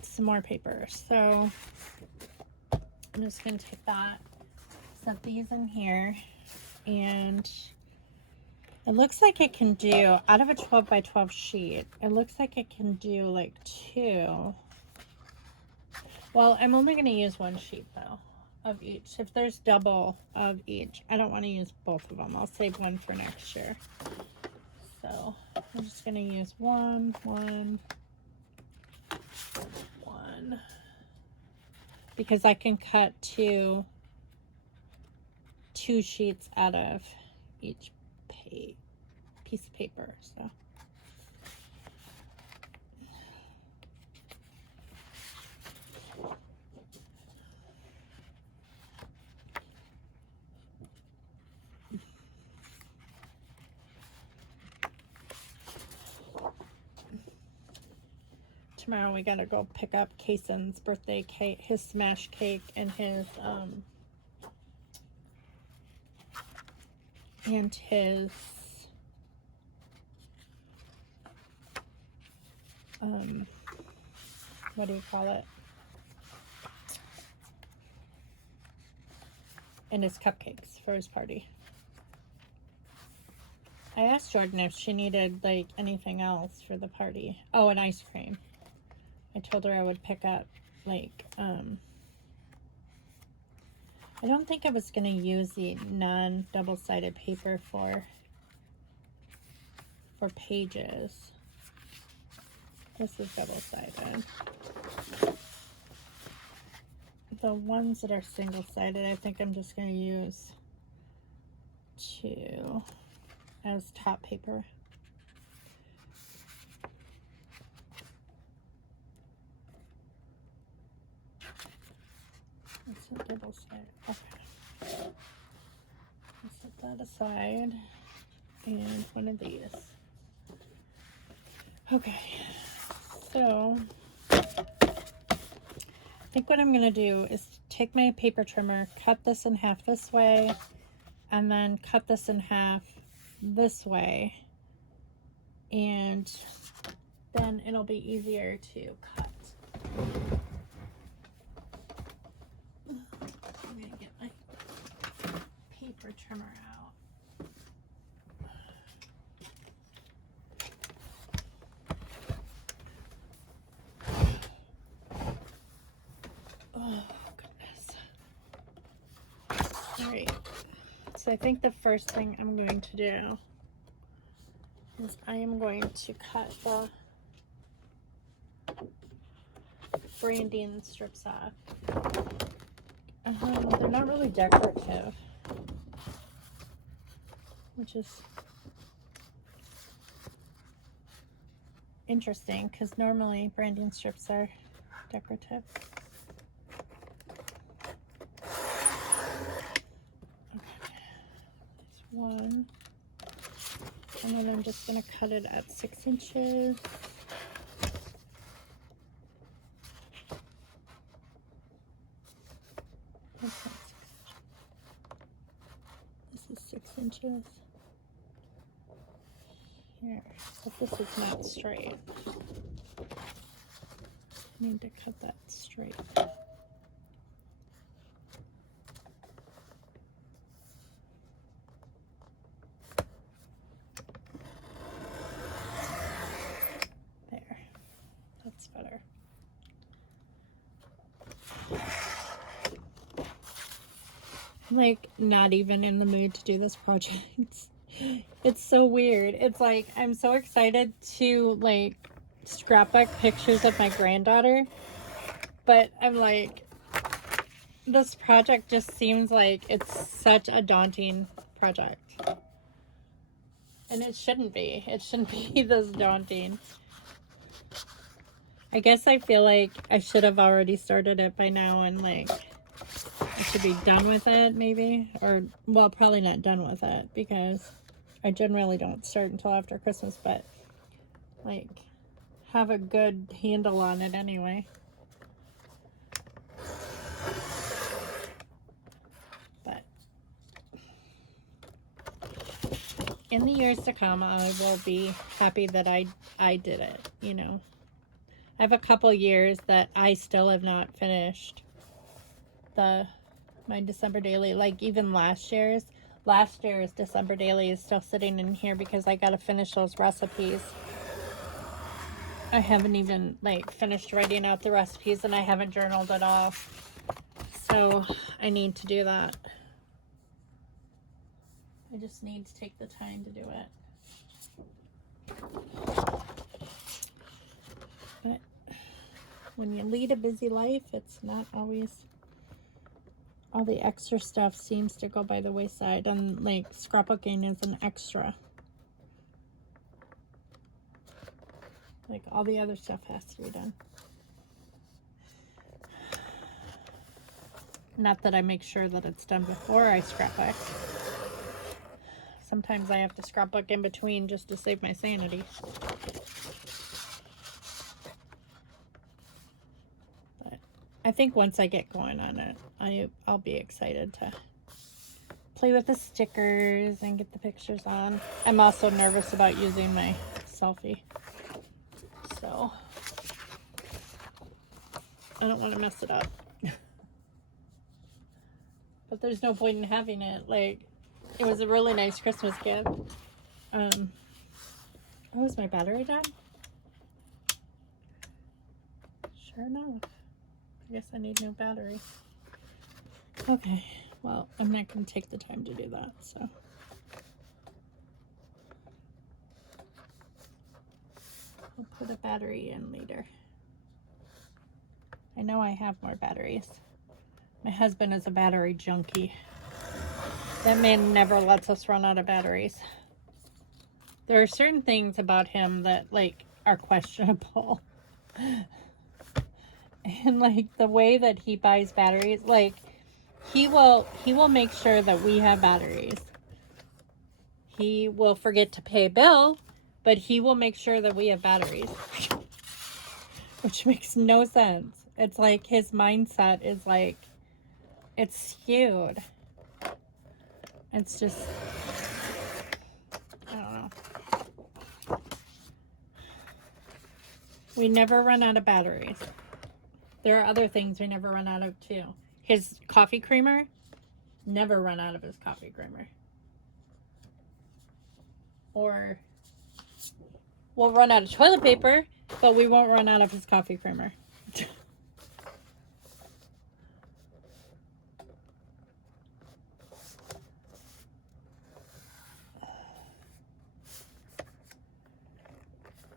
some more paper. So I'm just going to take that, set these in here, and it looks like it can do, out of a 12 by 12 sheet, it looks like it can do like 2. Well, I'm only going to use 1 sheet though of each. If there's double of each, I don't want to use both of them. I'll save one for next year. So I'm just going to use one, because I can cut two sheets out of each piece of paper. So tomorrow we gotta go pick up Kaysen's birthday cake, his smash cake, and his what do you call it? And his cupcakes for his party. I asked Jordan if she needed like anything else for the party. Oh, and ice cream. I told her I would pick up like I don't think I was gonna use the non-double-sided paper for pages. This is double-sided. The ones that are single-sided, I think I'm just gonna use 2 as top paper. It's a double-sided. Okay. I'll set that aside. And one of these. Okay. So I think what I'm going to do is take my paper trimmer, cut this in half this way, and then cut this in half this way. And then it'll be easier to cut. I'm going to get my paper trimmer out. Oh, goodness. All right. So I think the first thing I'm going to do is I am going to cut the branding strips off. They're not really decorative, which is interesting because normally branding strips are decorative. One, and then I'm just going to cut it at 6 inches. This is 6 inches. Here, but this is not straight. need to cut that straight. There. That's better. I'm like not even in the mood to do this project. It's so weird. It's like I'm so excited to like scrapbook pictures of my granddaughter, but I'm like, this project just seems like it's such a daunting project. And it shouldn't be. It shouldn't be this daunting. I guess I feel like I should have already started it by now and like I should be done with it maybe. Or, well, probably not done with it because I generally don't start until after Christmas, but like have a good handle on it anyway. But in the years to come, I will be happy that I did it, you know. I have a couple years that I still have not finished my December daily, like even last year's December daily is still sitting in here because I got to finish those recipes. I haven't even like finished writing out the recipes and I haven't journaled it off. So I need to do that. I just need to take the time to do it. But when you lead a busy life, it's not always, all the extra stuff seems to go by the wayside, and like scrapbooking is an extra. Like all the other stuff has to be done. Not that I make sure that it's done before I scrapbook. Sometimes I have to scrapbook in between just to save my sanity. But I think once I get going on it, I'll be excited to play with the stickers and get the pictures on. I'm also nervous about using my selfie. So I don't want to mess it up. But there's no point in having it. Like, it was a really nice Christmas gift. Oh, is my battery done? Sure enough. I guess I need new battery. Okay, well, I'm not going to take the time to do that, so. I'll put a battery in later. I know I have more batteries. My husband is a battery junkie. That man never lets us run out of batteries. There are certain things about him that, like, are questionable. And, like, the way that he buys batteries, like, he will make sure that we have batteries. He will forget to pay a bill, but he will make sure that we have batteries. Which makes no sense. It's like his mindset is like, it's skewed. It's just, I don't know. We never run out of batteries. There are other things we never run out of too. His coffee creamer, never run out of his coffee creamer. Or we'll run out of toilet paper, but we won't run out of his coffee creamer.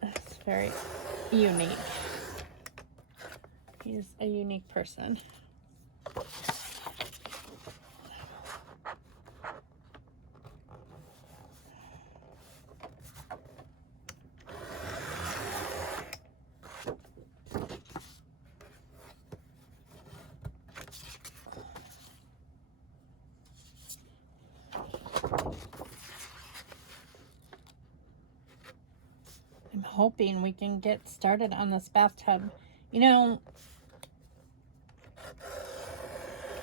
It's very unique. He's a unique person. I'm hoping we can get started on this bathtub. You know,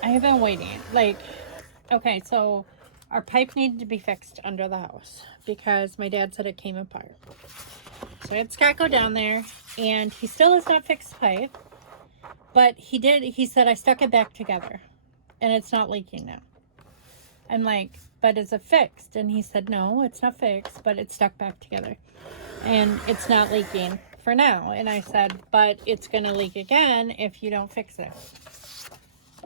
I have been waiting. Like, okay, so our pipe needed to be fixed under the house because my dad said it came apart. So I had Scott go down there, and he still has not fixed the pipe. But he said, I stuck it back together and it's not leaking now. I'm like, but is it fixed? And he said, no, it's not fixed, but it's stuck back together and it's not leaking for now. And I said, but it's going to leak again if you don't fix it.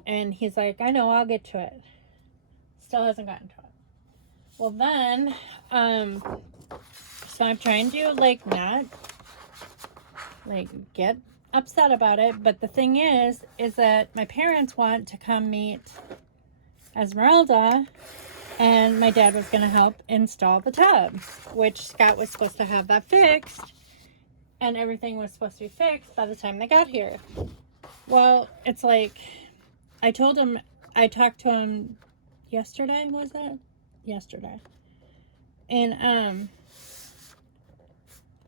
And he's like, I know, I'll get to it. Still hasn't gotten to it. Well, then, so I'm trying to, like, not, like, get upset about it. But the thing is that my parents want to come meet Esmeralda, and my dad was going to help install the tub, which Scott was supposed to have that fixed, and everything was supposed to be fixed by the time they got here. Well, it's like, I told him, I talked to him yesterday, was it? Yesterday. And,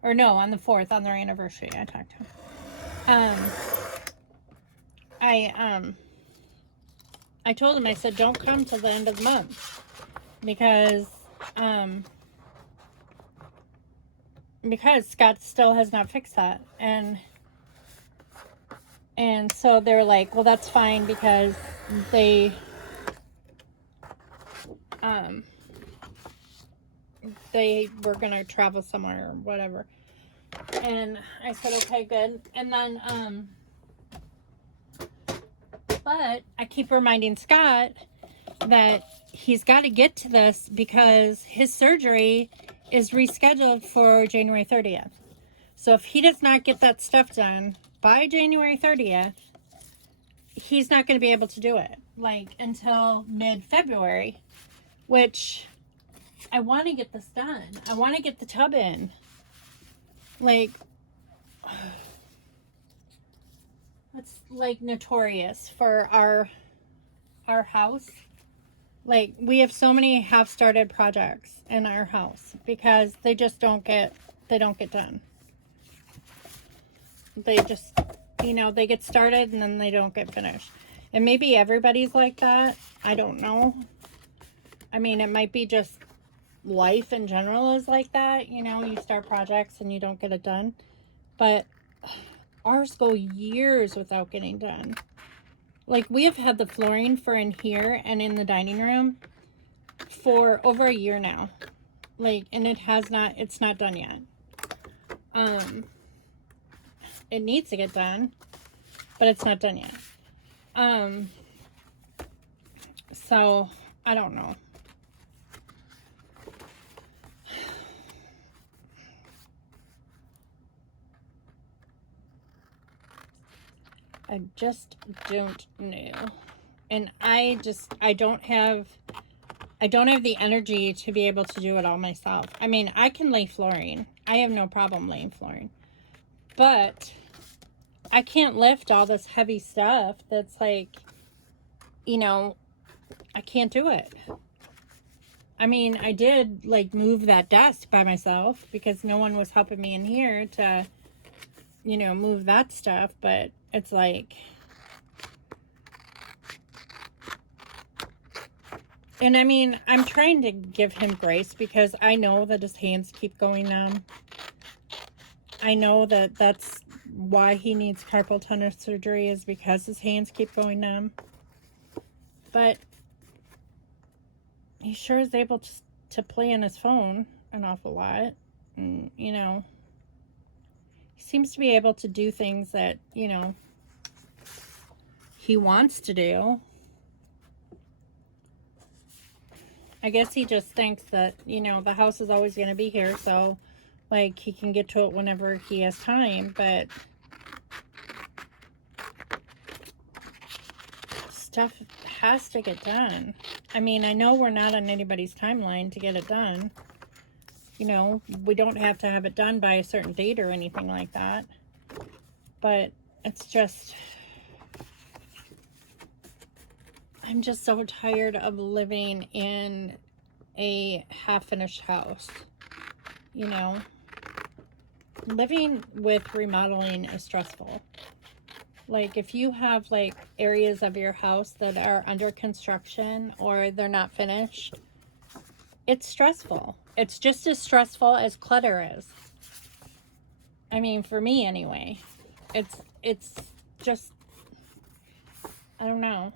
or no, on the 4th, on their anniversary, I talked to him. I told him, I said, don't come till the end of the month, because Scott still has not fixed that. And so they're like, well, that's fine, because they were going to travel somewhere or whatever. And I said, okay, good. And then, but I keep reminding Scott that he's got to get to this because his surgery is rescheduled for January 30th. So if he does not get that stuff done by January 30th, he's not going to be able to do it, like, until mid-February, which I want to get this done. I want to get the tub in. Like, that's, like, notorious for our house. Like, we have so many half-started projects in our house because they just don't get done. They just, you know, they get started and then they don't get finished. And maybe everybody's like that. I don't know. I mean, it might be just life in general is like that. You know, you start projects and you don't get it done. But ours go years without getting done. Like, we have had the flooring for in here and in the dining room for over a year now. Like, and it's not done yet. It needs to get done, but it's not done yet. So, I don't know. I just don't know. And I don't have the energy to be able to do it all myself. I mean, I can lay flooring. I have no problem laying flooring. But I can't lift all this heavy stuff that's like, you know, I can't do it. I mean, I did, like, move that desk by myself because no one was helping me in here to, you know, move that stuff, but it's like, and I mean, I'm trying to give him grace because I know that his hands keep going numb. I know that that's why he needs carpal tunnel surgery, is because his hands keep going numb. But he sure is able to play on his phone an awful lot. And, you know, he seems to be able to do things that, you know, he wants to do. I guess he just thinks that, you know, the house is always going to be here, so, like, he can get to it whenever he has time, but stuff has to get done. I mean, I know we're not on anybody's timeline to get it done. You know, we don't have to have it done by a certain date or anything like that. But it's just, I'm just so tired of living in a half-finished house. You know, living with remodeling is stressful. Like, if you have, like, areas of your house that are under construction or they're not finished, it's stressful. It's just as stressful as clutter is. I mean, for me anyway. It's just, I don't know.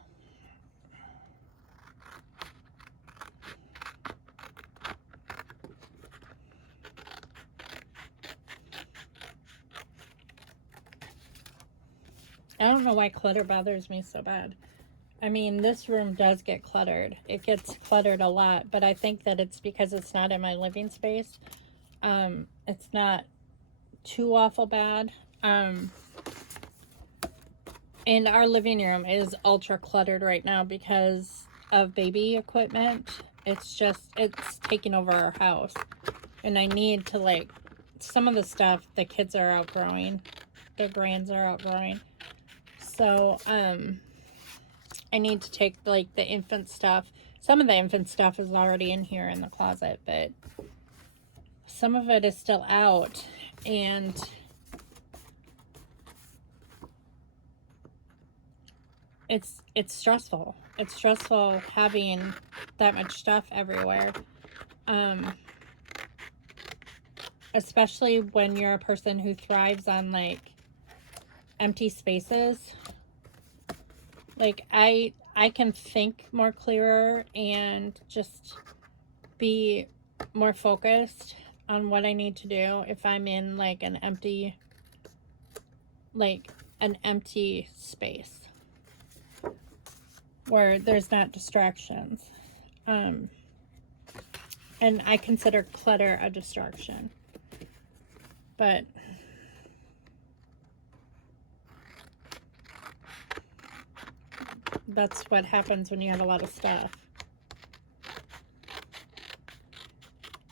I don't know why clutter bothers me so bad. I mean, this room does get cluttered. It gets cluttered a lot, but I think that it's because it's not in my living space. It's not too awful bad. And our living room is ultra cluttered right now because of baby equipment. It's taking over our house. And I need to, like, some of the stuff the kids are outgrowing. The grands are outgrowing. So, I need to take, like, the infant stuff. Some of the infant stuff is already in here in the closet, but some of it is still out. And it's stressful. It's stressful having that much stuff everywhere. Especially when you're a person who thrives on, like, empty spaces. Like, I can think more clearer and just be more focused on what I need to do if I'm in, like, an empty space where there's not distractions. And I consider clutter a distraction. But that's what happens when you have a lot of stuff.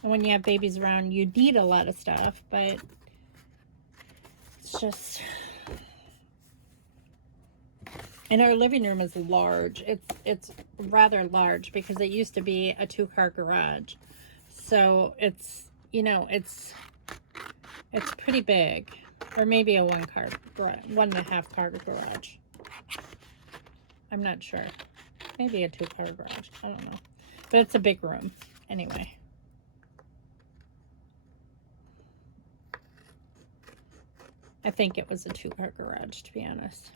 And when you have babies around, you need a lot of stuff, but it's just... And our living room is large. It's rather large because it used to be a 2-car garage. So it's, you know, it's pretty big. Or maybe a 1-car garage, 1.5-car garage. I'm not sure. Maybe a 2-car garage. I don't know. But it's a big room. Anyway. I think it was a 2-car garage, to be honest.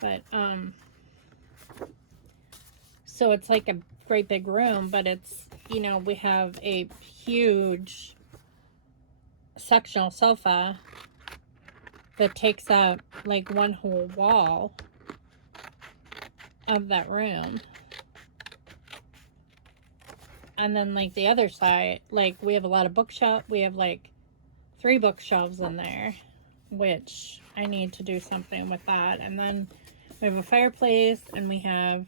But, so it's like a great big room, but it's, you know, we have a huge sectional sofa that takes up, like, one whole wall of that room. And then, like, the other side, like, we have a lot of bookshelf. We have, like, 3 bookshelves in there, which I need to do something with that. And then we have a fireplace, and we have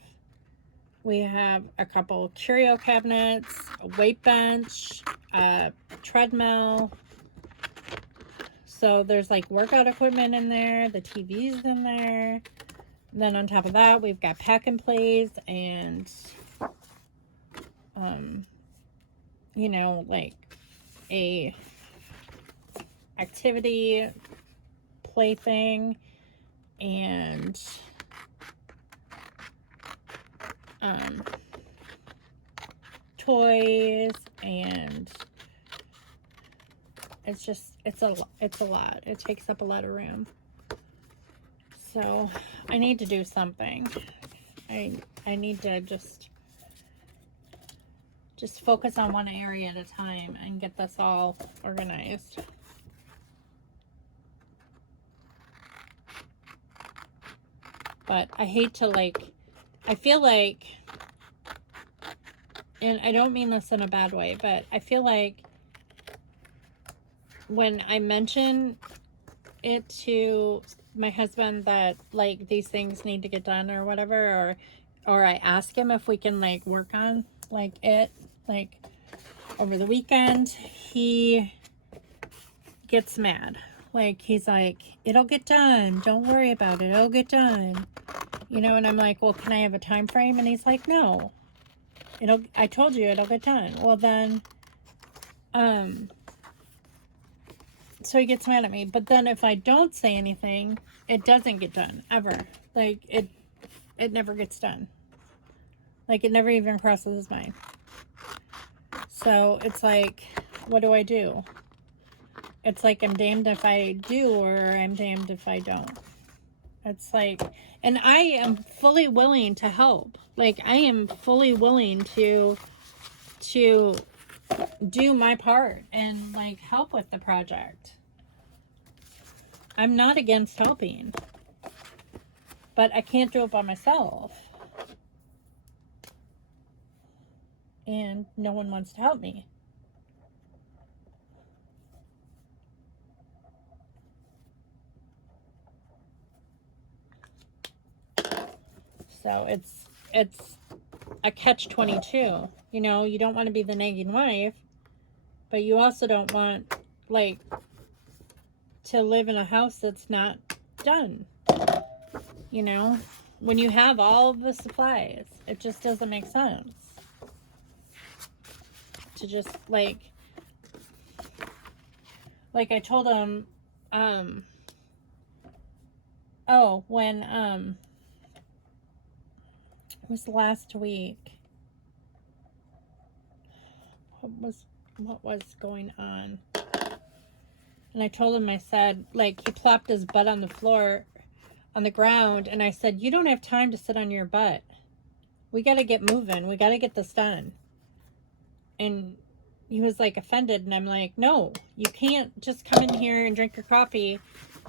a couple curio cabinets, a weight bench, a treadmill. So there's, like, workout equipment in there. The TV's in there. And then on top of that, we've got pack and plays and, you know, like a activity plaything and toys, and it's a lot. It takes up a lot of room. So I need to do something. I need to just focus on one area at a time and get this all organized. But I hate to, like, I feel like, and I don't mean this in a bad way, but I feel like when I mention it to my husband that, like, these things need to get done or whatever, or I ask him if we can, like, work on, like, it, like, over the weekend, he gets mad. Like, he's like, it'll get done. Don't worry about it. It'll get done. You know, and I'm like, well, can I have a time frame? And he's like, no. I told you it'll get done. Well, then, so he gets mad at me. But then if I don't say anything, it doesn't get done, ever. Like, it never gets done. Like, it never even crosses his mind. So it's like, what do I do? It's like I'm damned if I do, or I'm damned if I don't. It's like, and I am fully willing to help. Like, I am fully willing to do my part and like help with the project. I'm not against helping, but I can't do it by myself. And no one wants to help me. So it's a catch-22. You know, you don't want to be the nagging wife, but you also don't want like to live in a house that's not done. You know, when you have all of the supplies, it just doesn't make sense to just like I told him, oh, when it was last week. What was going on? And I told him, I said, like, he plopped his butt on the floor, on the ground, and I said, you don't have time to sit on your butt. We got to get moving. We got to get this done. And he was like offended, and I'm like, no, you can't just come in here and drink your coffee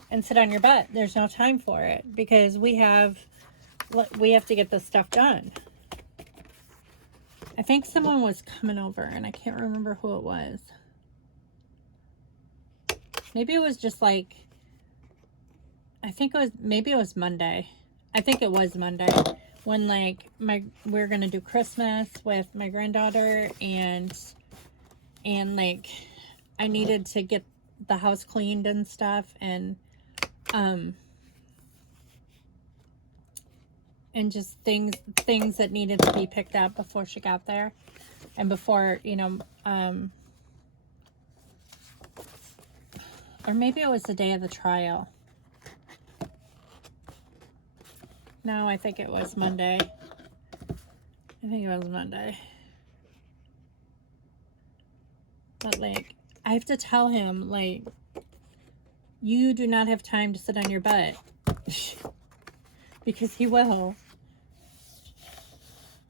and sit on your butt. There's no time for it because we have to get this stuff done. I think someone was coming over, and I can't remember who it was. Maybe it was just like, maybe it was Monday. I think it was Monday when like we're gonna do Christmas with my granddaughter, and like I needed to get the house cleaned and stuff, and just things that needed to be picked up before she got there, and before, you know, or maybe it was the day of the trial. No, I think it was Monday. But like, I have to tell him, like, you do not have time to sit on your butt. Because he will.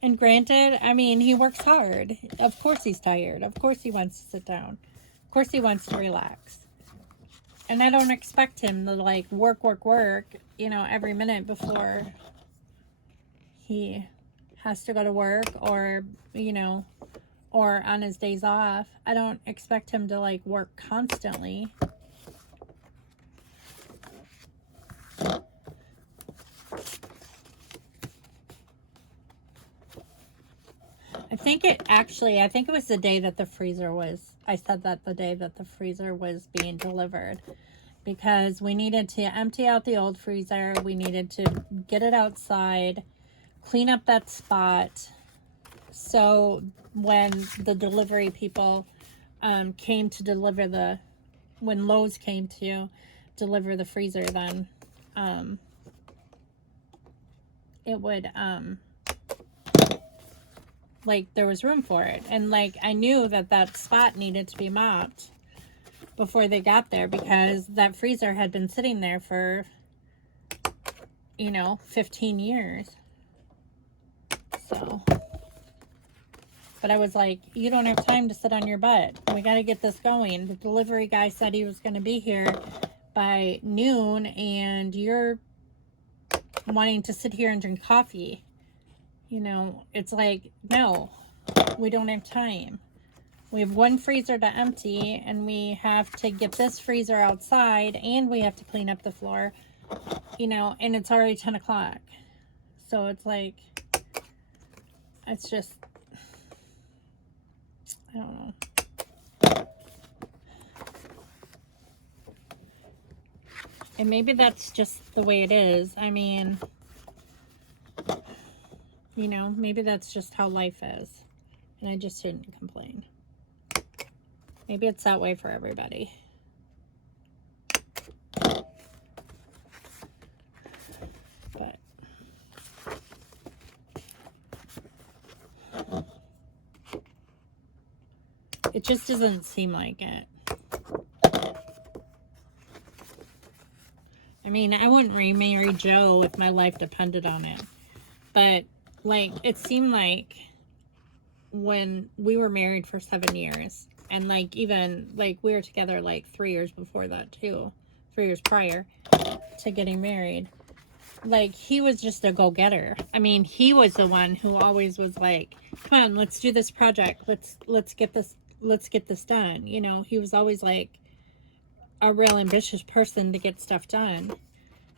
And granted, I mean, he works hard. Of course he's tired. Of course he wants to sit down. Of course he wants to relax. And I don't expect him to like work, you know, every minute before he has to go to work, or, you know, or on his days off. I don't expect him to like work constantly. I think it was the day that the freezer was, I said that the day that the freezer was being delivered, because we needed to empty out the old freezer. We needed to get it outside, clean up that spot. So when the delivery people came to deliver when Lowe's came to deliver the freezer, then it would, like, there was room for it. And like, I knew that spot needed to be mopped before they got there, because that freezer had been sitting there for, you know, 15 years. So, but I was like, you don't have time to sit on your butt. We got to get this going. The delivery guy said he was going to be here by noon, and you're wanting to sit here and drink coffee. You know, it's like, no, we don't have time. We have one freezer to empty, and we have to get this freezer outside, and we have to clean up the floor, you know, and it's already 10 o'clock. So it's like, it's just, I don't know. And maybe that's just the way it is. I mean, you know, maybe that's just how life is. And I just shouldn't complain. Maybe it's that way for everybody. But it just doesn't seem like it. I mean, I wouldn't remarry Joe if my life depended on it. But, like, it seemed like when we were married for 7 years, and, like, even, like, we were together, like, 3 years before that, too. 3 years prior to getting married. Like, he was just a go-getter. I mean, he was the one who always was like, come on, let's do this project. Let's get this done. You know, he was always like a real ambitious person to get stuff done.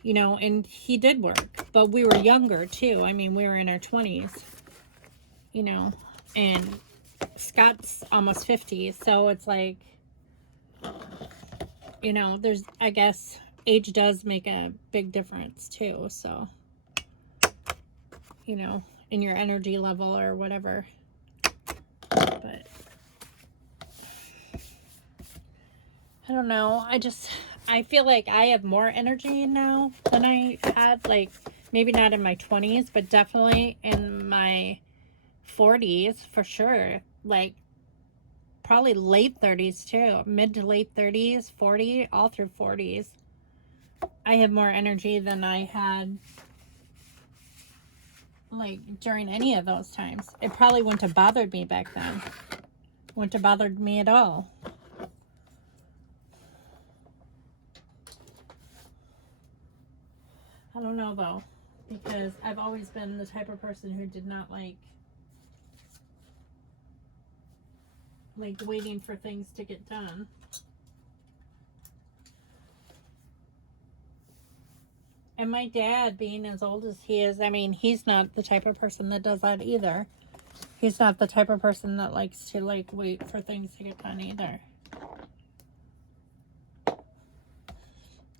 You know, and he did work. But we were younger, too. I mean, we were in our 20s. You know, and Scott's almost 50. So it's like, you know, there's, I guess, age does make a big difference too. So, you know, in your energy level or whatever. But I don't know. I feel like I have more energy now than I had, like, maybe not in my 20s, but definitely in my 40s for sure. Like, probably late 30s too. Mid to late 30s, 40, all through 40s. I have more energy than I had, like, during any of those times. It probably wouldn't have bothered me back then. Wouldn't have bothered me at all. I don't know, though, because I've always been the type of person who did not like waiting for things to get done. And my dad, being as old as he is, I mean, he's not the type of person that does that either. He's not the type of person that likes to, like, wait for things to get done either.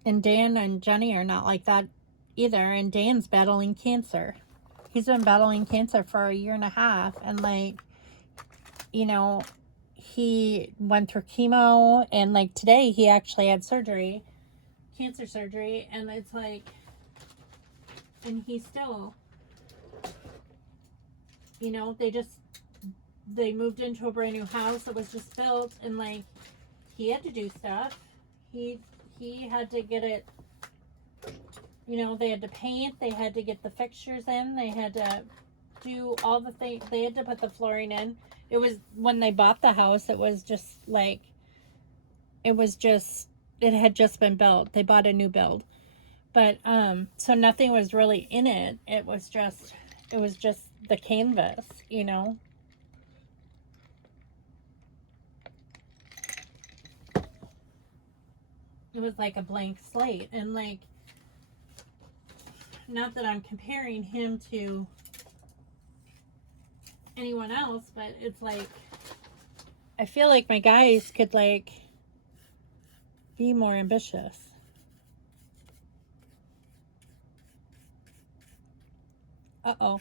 And Dan and Jenny are not like that either. And Dan's battling cancer. He's been battling cancer for 1.5 years. And, like, you know, he went through chemo. And, like, today he actually had surgery. Cancer surgery. And it's like... And he still, you know, they moved into a brand new house that was just built, and, like, he had to do stuff. He had to get it, you know, they had to paint, they had to get the fixtures in, they had to do all the things, they had to put the flooring in. It was, when they bought the house, it was just, like, it had just been built. They bought a new build. But, so nothing was really in it. It was just the canvas, you know. It was like a blank slate. And, like, not that I'm comparing him to anyone else, but it's like, I feel like my guys could, like, be more ambitious. Uh-oh.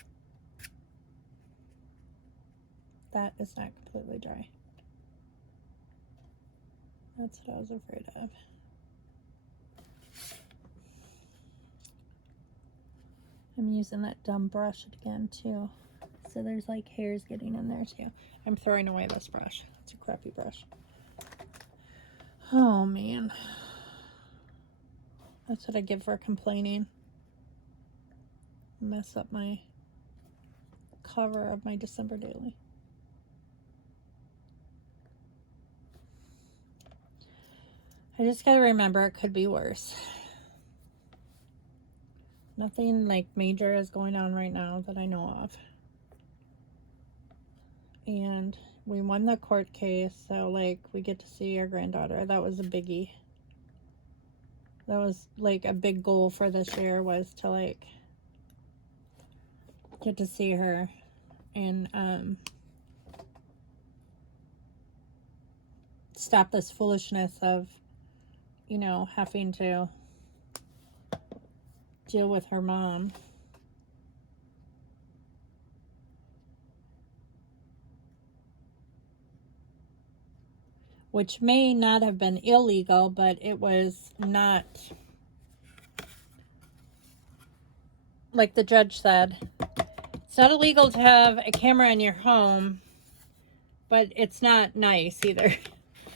That is not completely dry. That's what I was afraid of. I'm using that dumb brush again, too. So there's, like, hairs getting in there, too. I'm throwing away this brush. It's a crappy brush. Oh, man. That's what I get for complaining. Mess up my cover of my December daily. I just gotta remember it could be worse. Nothing, like, major is going on right now that I know of. And we won the court case, so, like, we get to see our granddaughter. That was a biggie. That was, like, a big goal for this year, was to, like, get to see her and stop this foolishness of, you know, having to deal with her mom. Which may not have been illegal, but it was not, like the judge said, it's not illegal to have a camera in your home, but it's not nice either.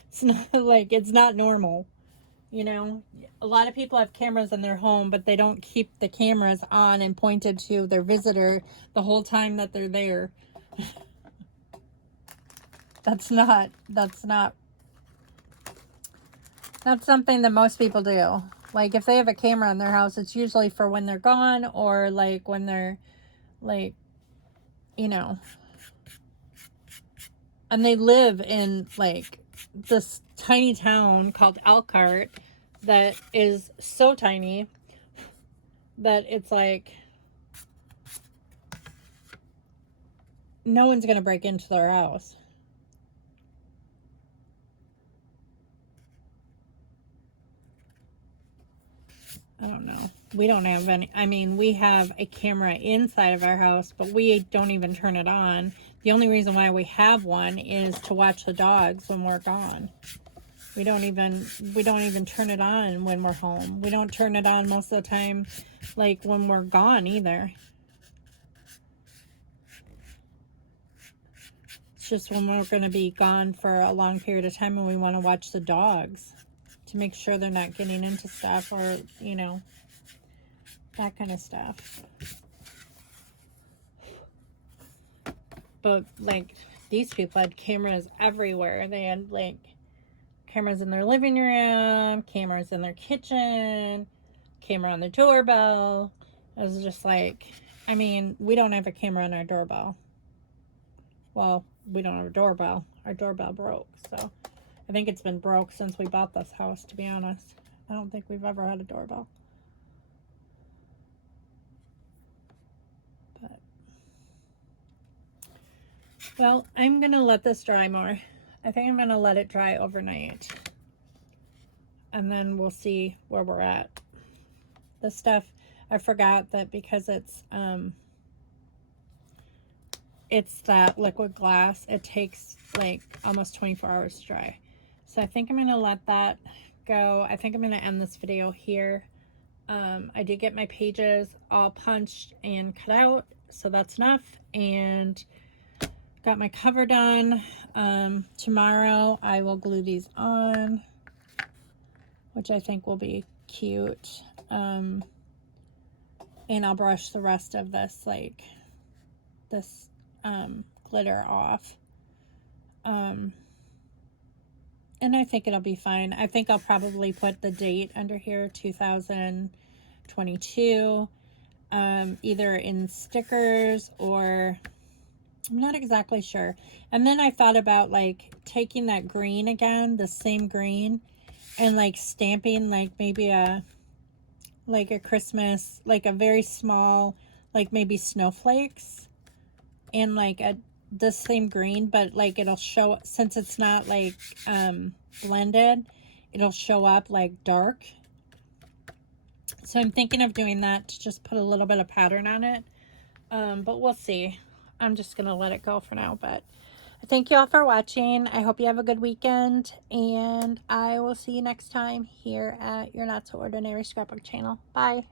It's not, like, it's not normal. You know, a lot of people have cameras in their home, but they don't keep the cameras on and pointed to their visitor the whole time that they're there. That's not something that most people do. Like, if they have a camera in their house, it's usually for when they're gone, or like when they're like, you know, and they live in like this tiny town called Elkhart that is so tiny that it's like no one's gonna break into their house. I don't know. We don't have any. I mean, we have a camera inside of our house, but we don't even turn it on. The only reason why we have one is to watch the dogs when we're gone. We don't even turn it on when we're home. We don't turn it on most of the time, like when we're gone either. It's just when we're going to be gone for a long period of time and we want to watch the dogs to make sure they're not getting into stuff, or, you know, that kind of stuff. But like, these people had cameras everywhere. They had like cameras in their living room, cameras in their kitchen, camera on the doorbell. It was just like, I mean, we don't have a camera on our doorbell. Well, we don't have a doorbell. Our doorbell broke, so I think it's been broke since we bought this house, to be honest. I don't think we've ever had a doorbell. But, well, I'm going to let this dry more. I think I'm going to let it dry overnight. And then we'll see where we're at. This stuff, I forgot that because it's that liquid glass, it takes like almost 24 hours to dry. So I think I'm going to let that go. I think I'm going to end this video here. I did get my pages all punched and cut out, so that's enough. And got my cover done. Tomorrow I will glue these on, which I think will be cute. And I'll brush the rest of this, like, this glitter off. And I think it'll be fine. I think I'll probably put the date under here, 2022, either in stickers or I'm not exactly sure. And then I thought about like taking that green again, the same green, and like stamping like maybe a Christmas, like a very small, like maybe snowflakes and like the same green, but like it'll show, since it's not like blended, it'll show up like dark. So I'm thinking of doing that to just put a little bit of pattern on it. But we'll see. I'm just going to let it go for now, but thank you all for watching. I hope you have a good weekend, and I will see you next time here at your Not So Ordinary Scrapbook channel. Bye.